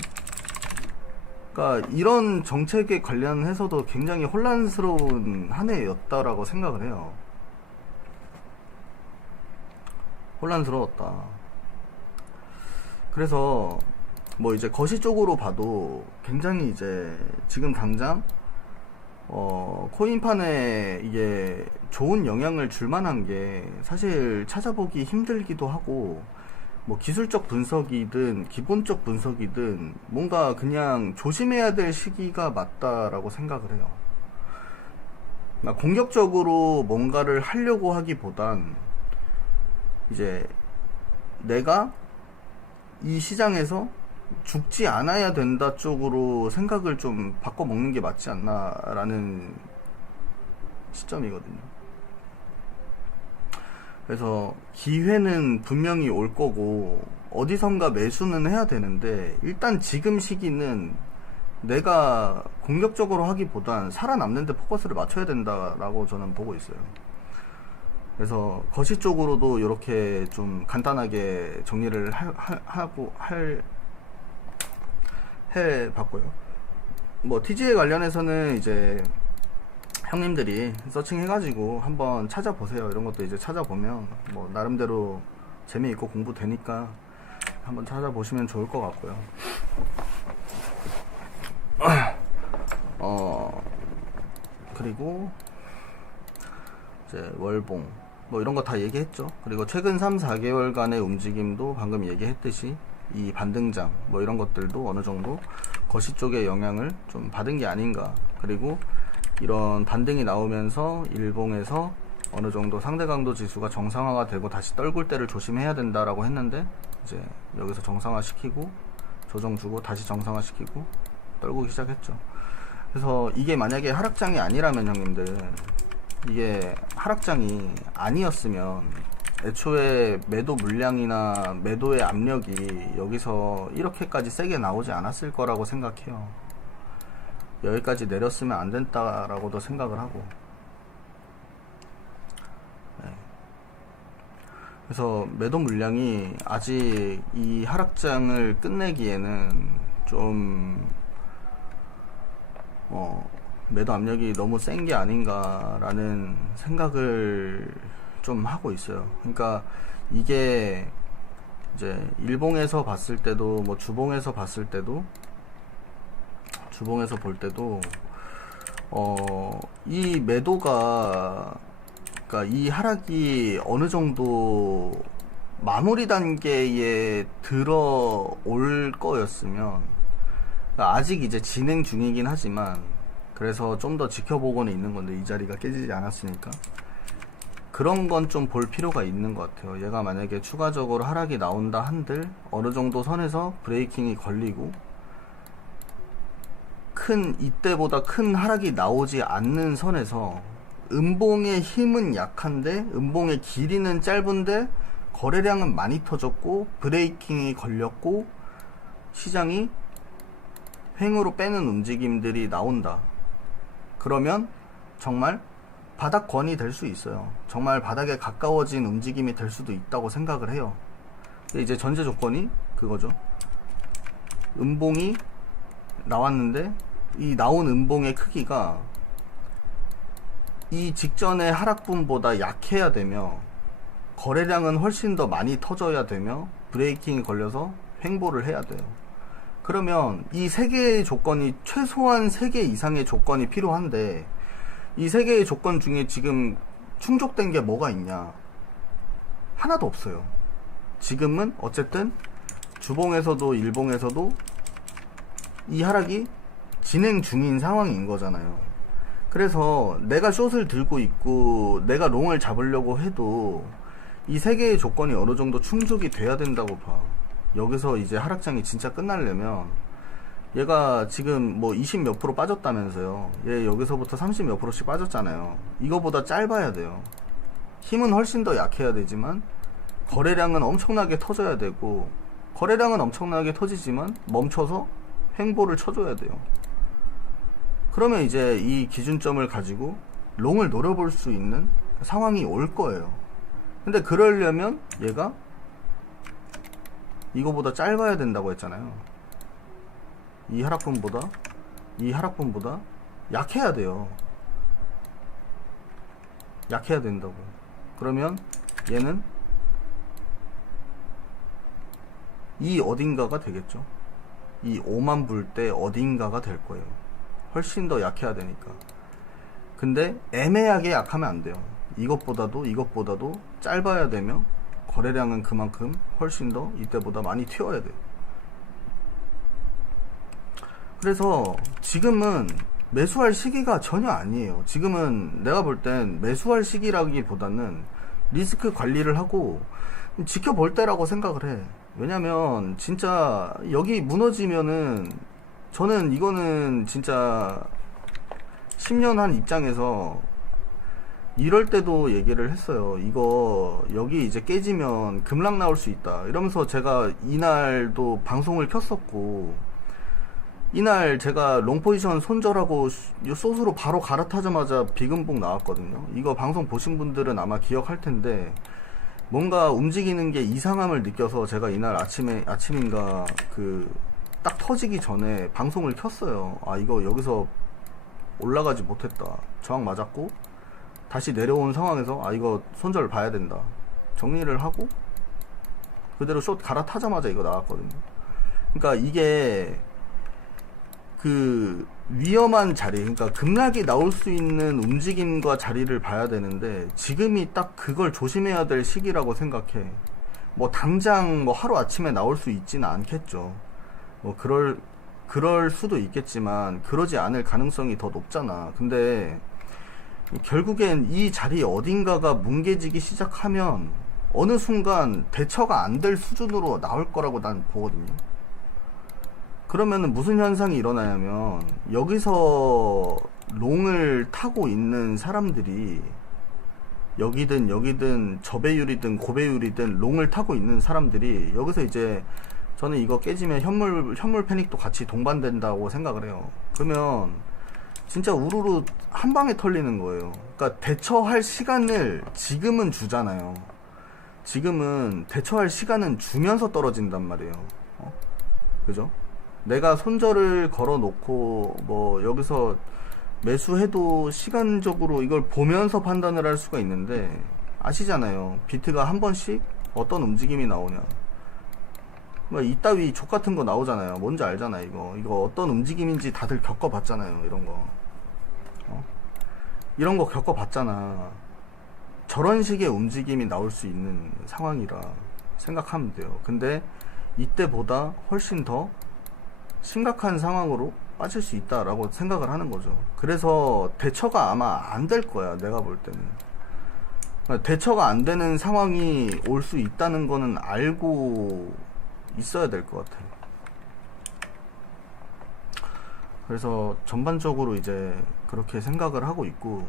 그러니까 이런 정책에 관련해서도 굉장히 혼란스러운 한 해였다라고 생각을 해요. 혼란스러웠다. 그래서 뭐 이제 거시 쪽으로 봐도 굉장히 이제 지금 당장 코인판에 이게 좋은 영향을 줄 만한 게 사실 찾아보기 힘들기도 하고, 뭐 기술적 분석이든 기본적 분석이든 뭔가 그냥 조심해야 될 시기가 맞다라고 생각을 해요. 그러니까 공격적으로 뭔가를 하려고 하기보단 이제 내가 이 시장에서 죽지 않아야 된다 쪽으로 생각을 좀 바꿔먹는 게 맞지 않나라는 시점이거든요. 그래서 기회는 분명히 올 거고 어디선가 매수는 해야 되는데, 일단 지금 시기는 내가 공격적으로 하기보단 살아남는 데 포커스를 맞춰야 된다라고 저는 보고 있어요. 그래서 거시 쪽으로도 이렇게 좀 간단하게 정리를 해봤고요. 뭐 TG에 관련해서는 이제 형님들이 서칭 해가지고 한번 찾아보세요. 이런 것도 이제 찾아보면 뭐 나름대로 재미있고 공부되니까 한번 찾아보시면 좋을 것 같고요. 그리고 이제 월봉 뭐 이런 거 다 얘기했죠. 그리고 최근 3-4개월간의 움직임도 방금 얘기했듯이 이 반등장 뭐 이런 것들도 어느 정도 거시 쪽의 영향을 좀 받은 게 아닌가. 그리고 이런 반등이 나오면서 일봉에서 어느 정도 상대 강도 지수가 정상화가 되고 다시 떨굴 때를 조심해야 된다라고 했는데, 이제 여기서 정상화 시키고 조정 주고 다시 정상화 시키고 떨구기 시작했죠. 그래서 이게 만약에 하락장이 아니라면 형님들, 이게 하락장이 아니었으면 애초에 매도 물량이나 매도의 압력이 여기서 이렇게까지 세게 나오지 않았을 거라고 생각해요. 여기까지 내렸으면 안 된다라고도 생각을 하고. 네. 그래서 매도 물량이 아직 이 하락장을 끝내기에는 좀 매도 압력이 너무 센 게 아닌가라는 생각을 좀 하고 있어요. 그러니까 이게 이제 일봉에서 봤을 때도 뭐 주봉에서 봤을 때도 주봉에서 볼 때도 이 매도가, 그러니까 이 하락이 어느 정도 마무리 단계에 들어올 거였으면, 그러니까 아직 이제 진행 중이긴 하지만 그래서 좀 더 지켜보고는 있는 건데, 이 자리가 깨지지 않았으니까 그런 건 좀 볼 필요가 있는 것 같아요. 얘가 만약에 추가적으로 하락이 나온다 한들 어느 정도 선에서 브레이킹이 걸리고 이때보다 큰 하락이 나오지 않는 선에서, 음봉의 힘은 약한데 음봉의 길이는 짧은데 거래량은 많이 터졌고 브레이킹이 걸렸고 시장이 횡으로 빼는 움직임들이 나온다. 그러면 정말 바닥권이 될 수 있어요. 정말 바닥에 가까워진 움직임이 될 수도 있다고 생각을 해요. 근데 이제 전제 조건이 그거죠. 음봉이 나왔는데 이 나온 음봉의 크기가 이 직전의 하락분보다 약해야 되며, 거래량은 훨씬 더 많이 터져야 되며, 브레이킹이 걸려서 횡보를 해야 돼요. 그러면 이 세 개의 조건이, 최소한 3개 이상의 조건이 필요한데, 이 3개의 조건 중에 지금 충족된 게 뭐가 있냐? 하나도 없어요. 지금은 어쨌든 주봉에서도 일봉에서도 이 하락이 진행 중인 상황인 거잖아요. 그래서 내가 숏을 들고 있고 내가 롱을 잡으려고 해도 이 3개의 조건이 어느 정도 충족이 돼야 된다고 봐. 여기서 이제 하락장이 진짜 끝나려면, 얘가 지금 뭐 20 몇 프로 빠졌다면서요. 얘 여기서부터 30 몇 프로씩 빠졌잖아요. 이거보다 짧아야 돼요. 힘은 훨씬 더 약해야 되지만 거래량은 엄청나게 터져야 되고 거래량은 엄청나게 터지지만 멈춰서 횡보를 쳐줘야 돼요. 그러면 이제 이 기준점을 가지고 롱을 노려볼 수 있는 상황이 올 거예요. 근데 그러려면 얘가 이거보다 짧아야 된다고 했잖아요. 이 하락분보다 약해야 돼요. 약해야 된다고. 그러면 얘는 이 어딘가가 되겠죠. 이 5만 불 때 어딘가가 될 거예요. 훨씬 더 약해야 되니까. 근데 애매하게 약하면 안 돼요. 이것보다도 짧아야 되며 거래량은 그만큼 훨씬 더 이때보다 많이 튀어야 돼요. 그래서 지금은 매수할 시기가 전혀 아니에요. 지금은 내가 볼 땐 매수할 시기라기보다는 리스크 관리를 하고 지켜볼 때라고 생각을 해. 왜냐면 진짜 여기 무너지면은 저는 이거는 진짜 10년 한 입장에서 이럴 때도 얘기를 했어요. 이거 여기 이제 깨지면 급락 나올 수 있다 이러면서 제가 이날도 방송을 켰었고, 이날 제가 롱포지션 손절하고 숏으로 바로 갈아타자마자 비금봉 나왔거든요. 이거 방송 보신 분들은 아마 기억할 텐데, 뭔가 움직이는 게 이상함을 느껴서 제가 이날 아침인가 딱 터지기 전에 방송을 켰어요. 아, 이거 여기서 올라가지 못했다, 저항 맞았고 다시 내려온 상황에서 아, 이거 손절 봐야 된다, 정리를 하고 그대로 숏 갈아타자마자 이거 나왔거든요. 그러니까 이게 위험한 자리, 그러니까 급락이 나올 수 있는 움직임과 자리를 봐야 되는데, 지금이 딱 그걸 조심해야 될 시기라고 생각해. 뭐 당장 뭐 하루 아침에 나올 수 있지는 않겠죠. 뭐 그럴 수도 있겠지만 그러지 않을 가능성이 더 높잖아. 근데 결국엔 이 자리 어딘가가 뭉개지기 시작하면 어느 순간 대처가 안 될 수준으로 나올 거라고 난 보거든요. 그러면은 무슨 현상이 일어나냐면, 여기서 롱을 타고 있는 사람들이 여기든 저배율이든 고배율이든 롱을 타고 있는 사람들이 여기서 이제, 저는 이거 깨지면 현물 패닉도 같이 동반된다고 생각을 해요. 그러면 진짜 우르르 한 방에 털리는 거예요. 그러니까 대처할 시간을 지금은 주잖아요. 지금은 대처할 시간은 주면서 떨어진단 말이에요. 그죠? 내가 손절을 걸어 놓고 뭐 여기서 매수해도 시간적으로 이걸 보면서 판단을 할 수가 있는데, 아시잖아요. 비트가 한 번씩 어떤 움직임이 나오냐. 뭐 이따위 족 같은 거 나오잖아요. 뭔지 알잖아요. 이거 어떤 움직임인지 다들 겪어봤잖아요. 이런 거. 이런 거 겪어봤잖아. 저런 식의 움직임이 나올 수 있는 상황이라 생각하면 돼요. 근데 이때보다 훨씬 더 심각한 상황으로 빠질 수 있다라고 생각을 하는 거죠. 그래서 대처가 아마 안 될 거야, 내가 볼 때는. 대처가 안 되는 상황이 올 수 있다는 거는 알고 있어야 될 것 같아요. 그래서 전반적으로 이제 그렇게 생각을 하고 있고,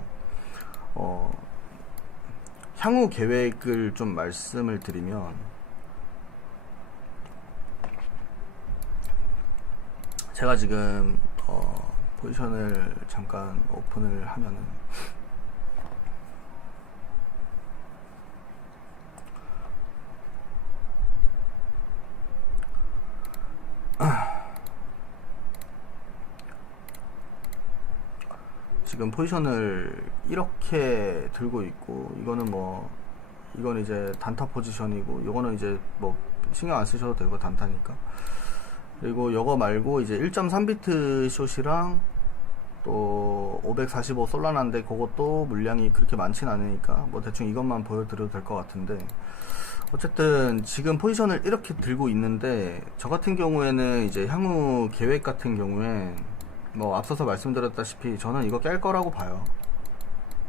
향후 계획을 좀 말씀을 드리면, 제가 지금 포지션을 잠깐 오픈을 하면은 지금 포지션을 이렇게 들고 있고, 이건 이제 단타 포지션이고, 이거는 이제 뭐 신경 안 쓰셔도 되고 단타니까. 그리고 이거 말고 이제 1.3비트 숏이랑 또 545 솔라나인데, 그것도 물량이 그렇게 많진 않으니까 뭐 대충 이것만 보여드려도 될 것 같은데, 어쨌든 지금 포지션을 이렇게 들고 있는데, 저 같은 경우에는 이제 향후 계획 같은 경우에 뭐 앞서서 말씀드렸다시피 저는 이거 깰 거라고 봐요.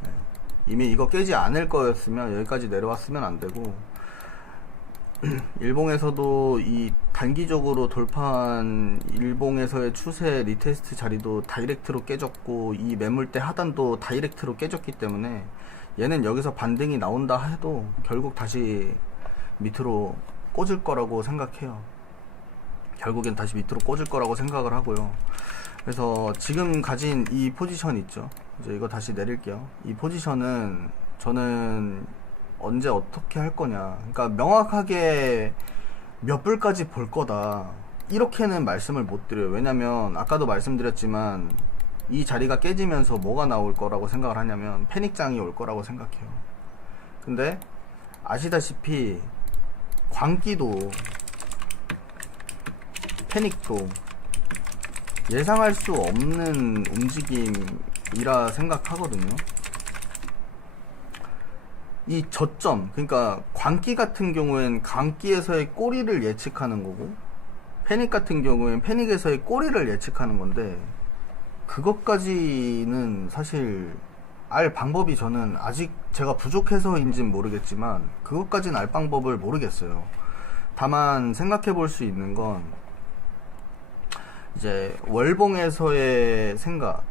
네. 이미 이거 깨지 않을 거였으면 여기까지 내려왔으면 안 되고, 일봉에서도 이 단기적으로 돌파한 일봉에서의 추세 리테스트 자리도 다이렉트로 깨졌고, 이 매물대 하단도 다이렉트로 깨졌기 때문에 얘는 여기서 반등이 나온다 해도 결국 다시 밑으로 꽂을 거라고 생각해요. 결국엔 다시 밑으로 꽂을 거라고 생각을 하고요. 그래서 지금 가진 이 포지션 있죠. 이제 이거 다시 내릴게요. 이 포지션은 저는 언제 어떻게 할 거냐, 그러니까 명확하게 몇 불까지 볼 거다 이렇게는 말씀을 못 드려요. 왜냐면 아까도 말씀드렸지만 이 자리가 깨지면서 뭐가 나올 거라고 생각을 하냐면 패닉장이 올 거라고 생각해요. 근데 아시다시피 광기도 패닉도 예상할 수 없는 움직임이라 생각하거든요. 이 저점, 그러니까 광기 같은 경우엔 광기에서의 꼬리를 예측하는 거고, 패닉 같은 경우엔 패닉에서의 꼬리를 예측하는 건데, 그것까지는 사실 알 방법이 저는 아직 제가 부족해서인지는 모르겠지만 그것까지는 알 방법을 모르겠어요. 다만 생각해 볼 수 있는 건 이제 월봉에서의 생각,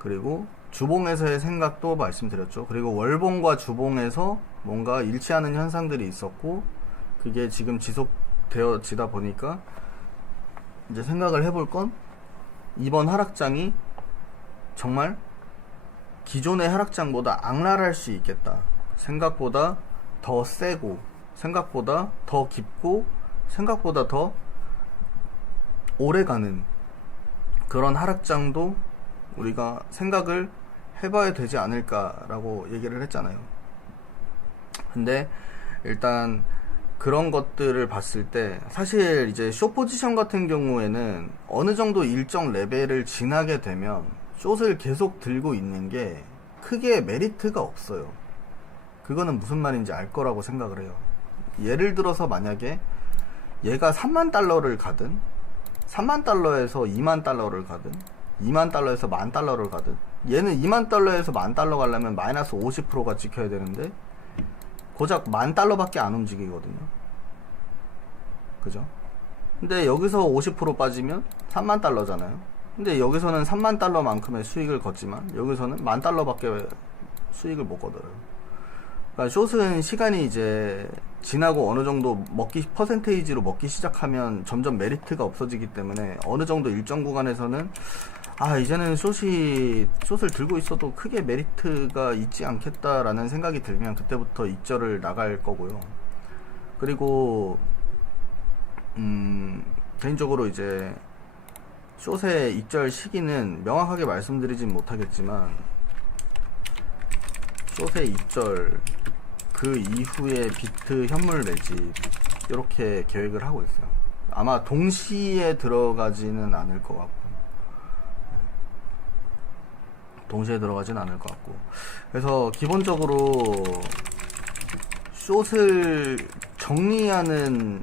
그리고 주봉에서의 생각도 말씀드렸죠. 그리고 월봉과 주봉에서 뭔가 일치하는 현상들이 있었고, 그게 지금 지속되어지다 보니까 이제 생각을 해볼 건 이번 하락장이 정말 기존의 하락장보다 악랄할 수 있겠다, 생각보다 더 세고 생각보다 더 깊고 생각보다 더 오래가는 그런 하락장도 우리가 생각을 해봐야 되지 않을까라고 얘기를 했잖아요. 근데 일단 그런 것들을 봤을 때 사실 이제 숏 포지션 같은 경우에는 어느 정도 일정 레벨을 지나게 되면 숏을 계속 들고 있는 게 크게 메리트가 없어요. 그거는 무슨 말인지 알 거라고 생각을 해요. 예를 들어서 만약에 얘가 3만 달러를 가든 3만 달러에서 2만 달러를 가든 2만 달러에서 1만 달러를 가든, 얘는 2만 달러에서 1만 달러 가려면 마이너스 50%가 찍혀야 되는데 고작 1만 달러밖에 안 움직이거든요. 그죠? 근데 여기서 50% 빠지면 3만 달러잖아요. 근데 여기서는 3만 달러만큼의 수익을 걷지만 여기서는 1만 달러밖에 수익을 못 거둬요. 그러니까 숏은 시간이 이제 지나고 어느 정도 퍼센테이지로 먹기 시작하면 점점 메리트가 없어지기 때문에 어느 정도 일정 구간에서는 이제는 숏을 들고 있어도 크게 메리트가 있지 않겠다라는 생각이 들면 그때부터 익절을 나갈 거고요. 그리고 개인적으로 이제 숏의 익절 시기는 명확하게 말씀드리진 못하겠지만 숏의 익절 그 이후에 비트 현물 매집 이렇게 계획을 하고 있어요. 아마 동시에 들어가지는 않을 것 같고, 그래서 기본적으로 숏을 정리하는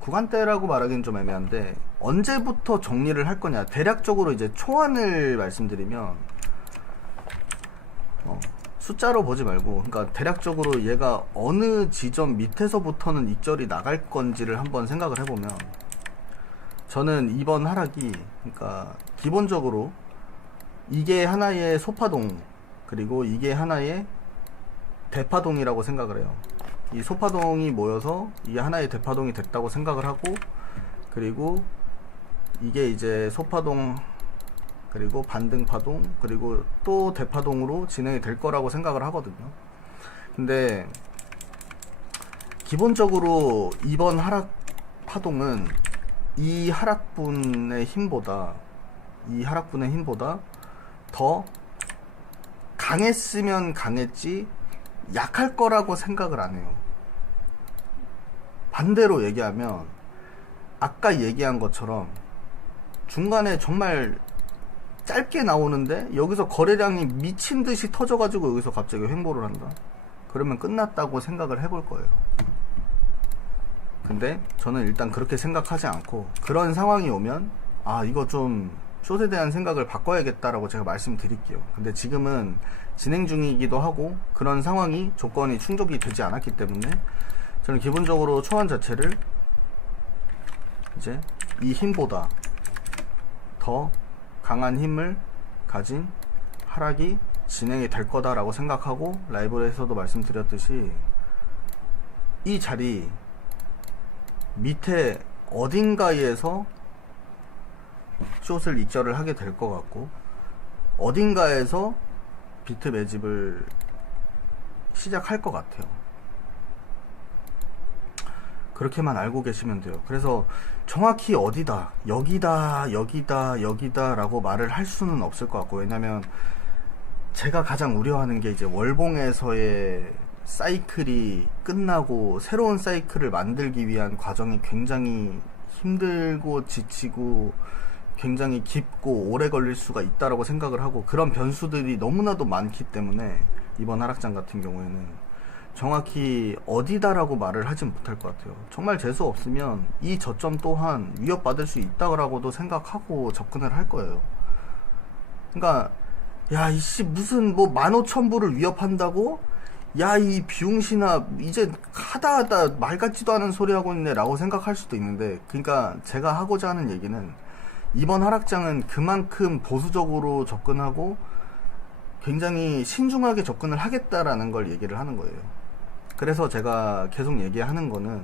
구간대라고 말하기는 좀 애매한데 언제부터 정리를 할 거냐, 대략적으로 이제 초안을 말씀드리면 숫자로 보지 말고, 그러니까 대략적으로 얘가 어느 지점 밑에서부터는 익절이 나갈 건지를 한번 생각을 해보면, 저는 이번 하락이, 그러니까 기본적으로 이게 하나의 소파동, 그리고 이게 하나의 대파동이라고 생각을 해요. 이 소파동이 모여서 이게 하나의 대파동이 됐다고 생각을 하고, 그리고 이게 이제 소파동, 그리고 반등파동, 그리고 또 대파동으로 진행이 될 거라고 생각을 하거든요. 근데 기본적으로 이번 하락 파동은 이 하락분의 힘보다 더 강했으면 강했지 약할 거라고 생각을 안 해요. 반대로 얘기하면 아까 얘기한 것처럼 중간에 정말 짧게 나오는데 여기서 거래량이 미친 듯이 터져가지고 여기서 갑자기 횡보를 한다? 그러면 끝났다고 생각을 해볼 거예요. 근데 저는 일단 그렇게 생각하지 않고, 그런 상황이 오면 이거 좀 숏에 대한 생각을 바꿔야겠다라고 제가 말씀드릴게요. 근데 지금은 진행 중이기도 하고 그런 상황이 조건이 충족이 되지 않았기 때문에 저는 기본적으로 초안 자체를 이제 이 힘보다 더 강한 힘을 가진 하락이 진행이 될 거다라고 생각하고, 라이브에서도 말씀드렸듯이 이 자리 밑에 어딘가에서 숏을 익절을 하게 될 것 같고, 어딘가에서 비트 매집을 시작할 것 같아요. 그렇게만 알고 계시면 돼요. 그래서 정확히 어디다, 여기다, 여기다, 여기다 라고 말을 할 수는 없을 것 같고, 왜냐면 제가 가장 우려하는 게 이제 월봉에서의 사이클이 끝나고 새로운 사이클을 만들기 위한 과정이 굉장히 힘들고 지치고 굉장히 깊고 오래 걸릴 수가 있다라고 생각을 하고, 그런 변수들이 너무나도 많기 때문에 이번 하락장 같은 경우에는 정확히 어디다라고 말을 하진 못할 것 같아요. 정말 재수 없으면 이 저점 또한 위협받을 수 있다라고도 생각하고 접근을 할 거예요. 그러니까 야 이씨 무슨 뭐 15,000불을 위협한다고? 야 이 비용신아 이제 하다 말 같지도 않은 소리 하고 있네 라고 생각할 수도 있는데, 그러니까 제가 하고자 하는 얘기는 이번 하락장은 그만큼 보수적으로 접근하고 굉장히 신중하게 접근을 하겠다라는 걸 얘기를 하는 거예요. 그래서 제가 계속 얘기하는 거는,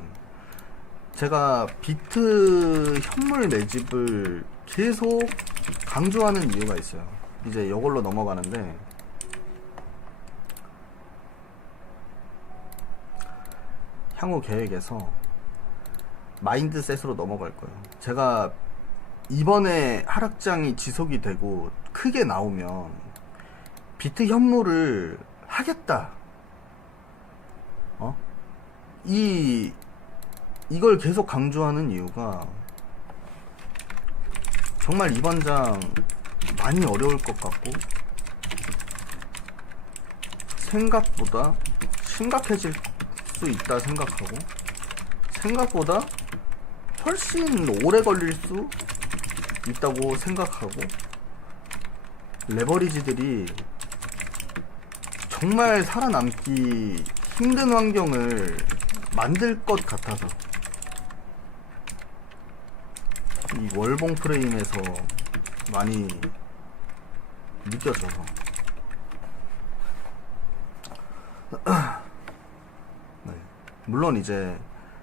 제가 비트 현물 매집을 계속 강조하는 이유가 있어요. 이제 이걸로 넘어가는데, 향후 계획에서 마인드셋으로 넘어갈 거예요. 제가 이번에 하락장이 지속이 되고 크게 나오면 비트 현물을 하겠다, 이걸 계속 강조하는 이유가, 정말 이번 장 많이 어려울 것 같고 생각보다 심각해질 수 있다 생각하고, 생각보다 훨씬 오래 걸릴 수 있다고 생각하고, 레버리지들이 정말 살아남기 힘든 환경을 만들 것 같아서, 이 월봉 프레임에서 많이 느껴져서 네. 물론 이제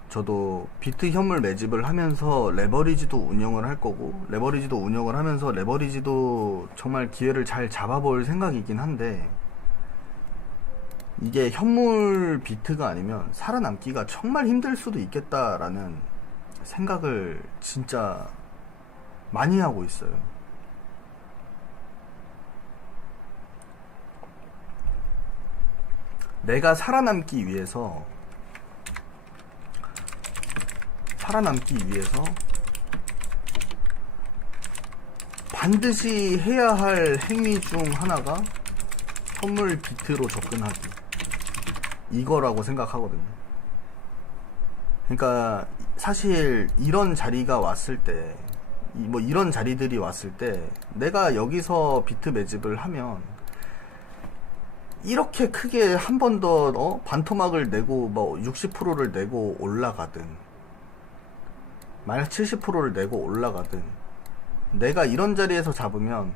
저도 비트 현물 매집을 하면서 레버리지도 운영을 할 거고, 레버리지도 운영을 하면서 레버리지도 정말 기회를 잘 잡아볼 생각이긴 한데, 이게 현물 비트가 아니면 살아남기가 정말 힘들 수도 있겠다라는 생각을 진짜 많이 하고 있어요. 내가 살아남기 위해서 반드시 해야 할 행위 중 하나가 현물 비트로 접근하기, 이거라고 생각하거든요. 그러니까 사실 이런 자리가 왔을 때, 뭐 이런 자리들이 왔을 때 내가 여기서 비트 매집을 하면 이렇게 크게 한 번 더 반토막을 내고 뭐 60%를 내고 올라가든 만약 70%를 내고 올라가든, 내가 이런 자리에서 잡으면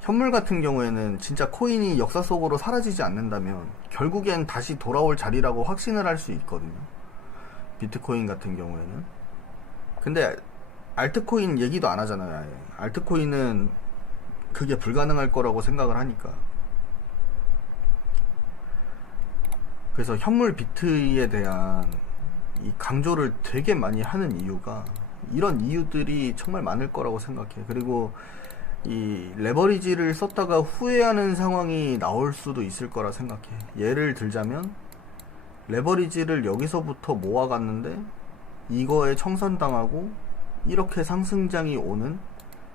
현물 같은 경우에는 진짜 코인이 역사 속으로 사라지지 않는다면 결국엔 다시 돌아올 자리라고 확신을 할 수 있거든요. 비트코인 같은 경우에는. 근데 알트코인 얘기도 안 하잖아요. 아예. 알트코인은 그게 불가능할 거라고 생각을 하니까. 그래서 현물 비트에 대한 이 강조를 되게 많이 하는 이유가 이런 이유들이 정말 많을 거라고 생각해. 그리고 이 레버리지를 썼다가 후회하는 상황이 나올 수도 있을 거라 생각해. 예를 들자면 레버리지를 여기서부터 모아갔는데 이거에 청산당하고 이렇게 상승장이 오는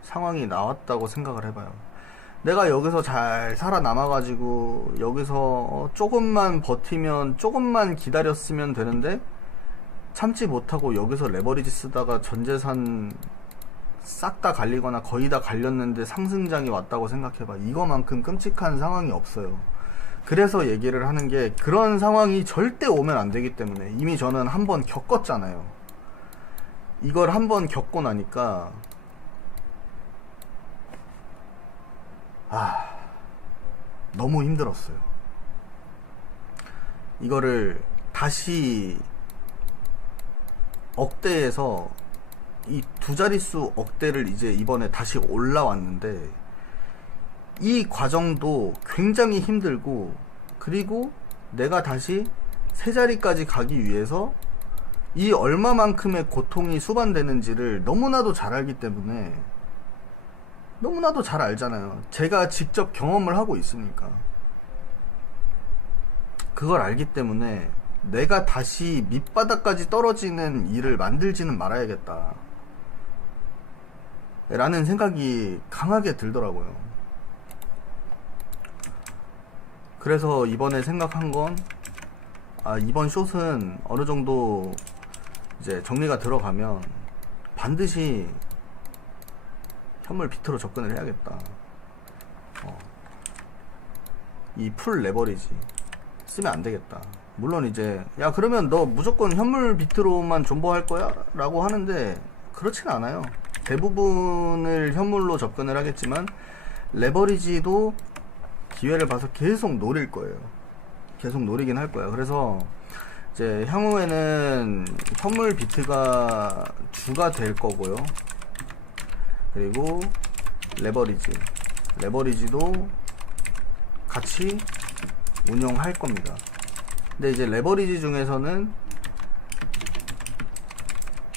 상황이 나왔다고 생각을 해봐요. 내가 여기서 잘 살아남아가지고 여기서 조금만 버티면, 조금만 기다렸으면 되는데 참지 못하고 여기서 레버리지 쓰다가 전재산 싹 다 갈리거나 거의 다 갈렸는데 상승장이 왔다고 생각해봐. 이거만큼 끔찍한 상황이 없어요. 그래서 얘기를 하는 게, 그런 상황이 절대 오면 안 되기 때문에. 이미 저는 한번 겪었잖아요. 이걸 한번 겪고 나니까 너무 힘들었어요. 이거를 다시 억대에서 이 두 자릿수 억대를 이제 이번에 다시 올라왔는데, 이 과정도 굉장히 힘들고, 그리고 내가 다시 세 자리까지 가기 위해서 이 얼마만큼의 고통이 수반되는지를 너무나도 잘 알기 때문에, 너무나도 잘 알잖아요. 제가 직접 경험을 하고 있으니까. 그걸 알기 때문에 내가 다시 밑바닥까지 떨어지는 일을 만들지는 말아야겠다 라는 생각이 강하게 들더라고요. 그래서 이번에 생각한 건, 이번 숏은 어느 정도 이제 정리가 들어가면 반드시 현물 비트로 접근을 해야겠다. 이 풀 레버리지 쓰면 안 되겠다. 물론 이제, 야, 그러면 너 무조건 현물 비트로만 존버할 거야? 라고 하는데, 그렇진 않아요. 대부분을 현물로 접근을 하겠지만, 레버리지도 기회를 봐서 계속 노릴 거예요. 계속 노리긴 할 거예요. 그래서, 이제 향후에는 현물 비트가 주가 될 거고요. 그리고 레버리지도 같이 운영할 겁니다. 근데 이제 레버리지 중에서는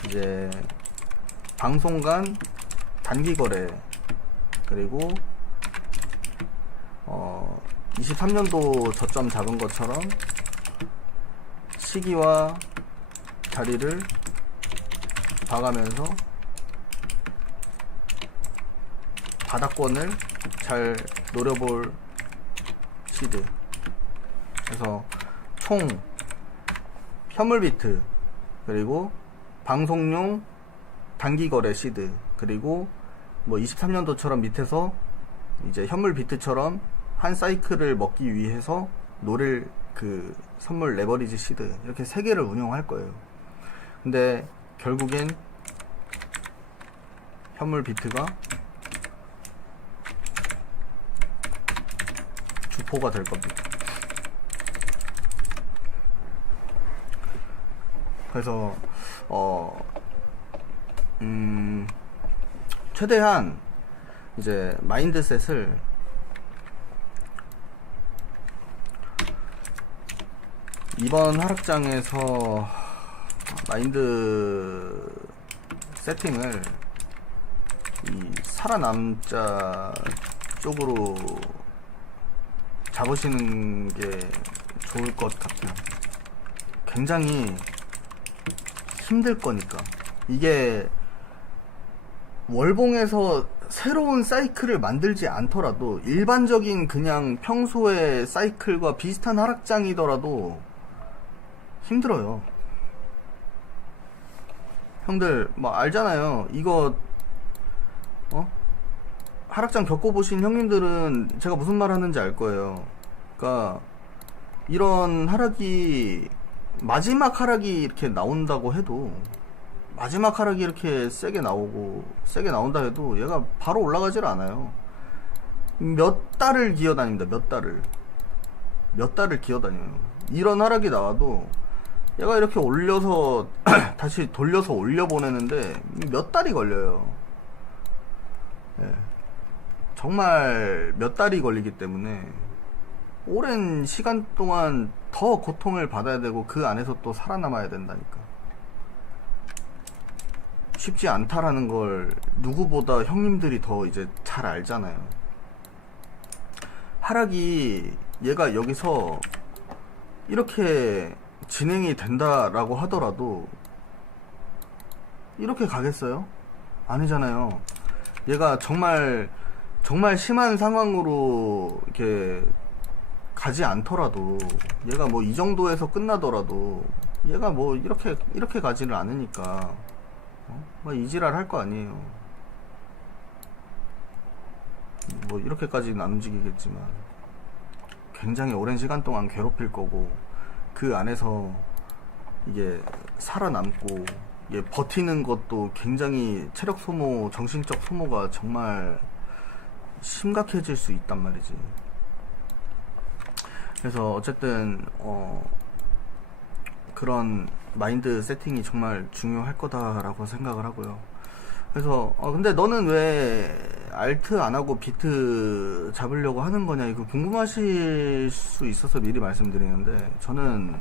이제 방송간 단기 거래, 그리고 23년도 저점 잡은 것처럼 시기와 자리를 봐가면서 바닥권을 잘 노려볼 시드. 그래서 총 현물 비트, 그리고 방송용 단기 거래 시드, 그리고 뭐 23년도처럼 밑에서 이제 현물 비트처럼 한 사이클을 먹기 위해서 노릴 그 선물 레버리지 시드, 이렇게 3개를 운영할 거예요. 근데 결국엔 현물 비트가 주포가 될 겁니다. 그래서 최대한 이제 마인드셋을 이번 하락장에서 마인드 세팅을 이 살아남자 쪽으로 잡으시는 게 좋을 것 같아요. 굉장히 힘들 거니까. 이게 월봉에서 새로운 사이클을 만들지 않더라도, 일반적인 그냥 평소의 사이클과 비슷한 하락장이더라도 힘들어요. 형들 뭐 알잖아요. 이거 하락장 겪어보신 형님들은 제가 무슨 말 하는지 알 거예요. 그러니까 이런 하락이, 마지막 하락이 이렇게 나온다고 해도, 마지막 하락이 이렇게 세게 나온다 해도 얘가 바로 올라가질 않아요. 몇 달을 기어다닙니다. 몇 달을 기어다녀요. 이런 하락이 나와도 얘가 이렇게 올려서 다시 돌려서 올려보내는데 몇 달이 걸려요. 네. 정말 몇 달이 걸리기 때문에 오랜 시간 동안 더 고통을 받아야 되고, 그 안에서 또 살아남아야 된다니까. 쉽지 않다라는 걸 누구보다 형님들이 더 이제 잘 알잖아요. 하락이 얘가 여기서 이렇게 진행이 된다라고 하더라도 이렇게 가겠어요? 아니잖아요. 얘가 정말 심한 상황으로 이렇게 가지 않더라도, 얘가 뭐 이 정도에서 끝나더라도 얘가 뭐 이렇게 가지를 않으니까 뭐 이지랄 할 거 아니에요. 뭐 이렇게까지는 안 움직이겠지만 굉장히 오랜 시간 동안 괴롭힐 거고, 그 안에서 이게 살아남고 이게 버티는 것도 굉장히 체력 소모, 정신적 소모가 정말 심각해질 수 있단 말이지. 그래서 어쨌든 그런 마인드 세팅이 정말 중요할 거다라고 생각을 하고요. 그래서 근데 너는 왜 알트 안 하고 비트 잡으려고 하는 거냐, 이거 궁금하실 수 있어서 미리 말씀드리는데, 저는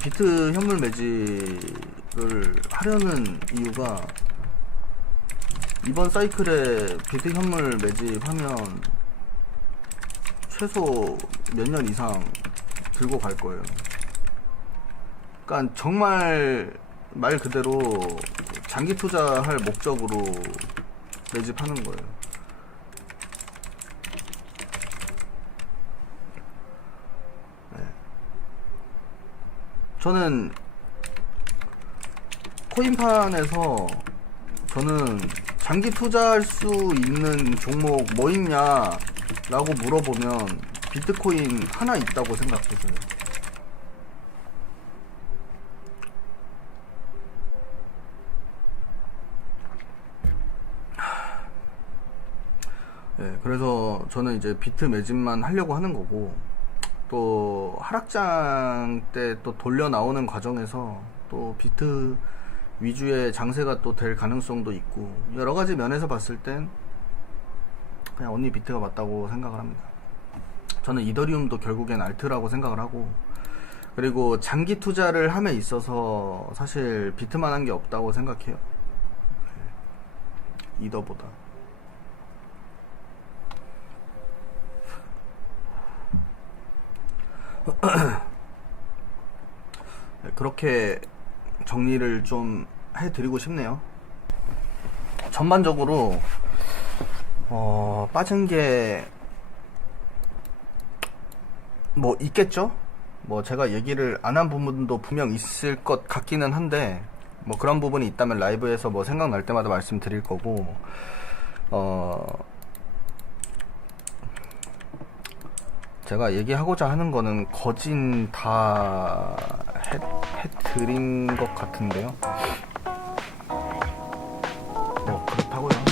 비트 현물 매집을 하려는 이유가, 이번 사이클에 비트 현물 매집하면 최소 몇 년 이상 들고 갈 거예요. 그러니까 정말 말 그대로 장기 투자할 목적으로 매집하는 거예요. 네. 저는 코인판에서 저는 장기 투자할 수 있는 종목 뭐 있냐 라고 물어보면 비트코인 하나 있다고 생각해서요. 네, 그래서 저는 이제 비트 매집만 하려고 하는 거고, 또 하락장 때 또 돌려 나오는 과정에서 또 비트 위주의 장세가 또 될 가능성도 있고, 여러 가지 면에서 봤을 땐 그냥 언니 비트가 맞다고 생각을 합니다. 저는 이더리움도 결국엔 알트라고 생각을 하고, 그리고 장기 투자를 함에 있어서 사실 비트만 한 게 없다고 생각해요. 이더보다. 그렇게 정리를 좀 해드리고 싶네요. 전반적으로 빠진 게 뭐 있겠죠? 뭐 제가 얘기를 안 한 부분도 분명 있을 것 같기는 한데, 뭐 그런 부분이 있다면 라이브에서 뭐 생각날 때마다 말씀드릴 거고, 제가 얘기하고자 하는 거는 거진 다 해드린 것 같은데요. 뭐 그렇다고요.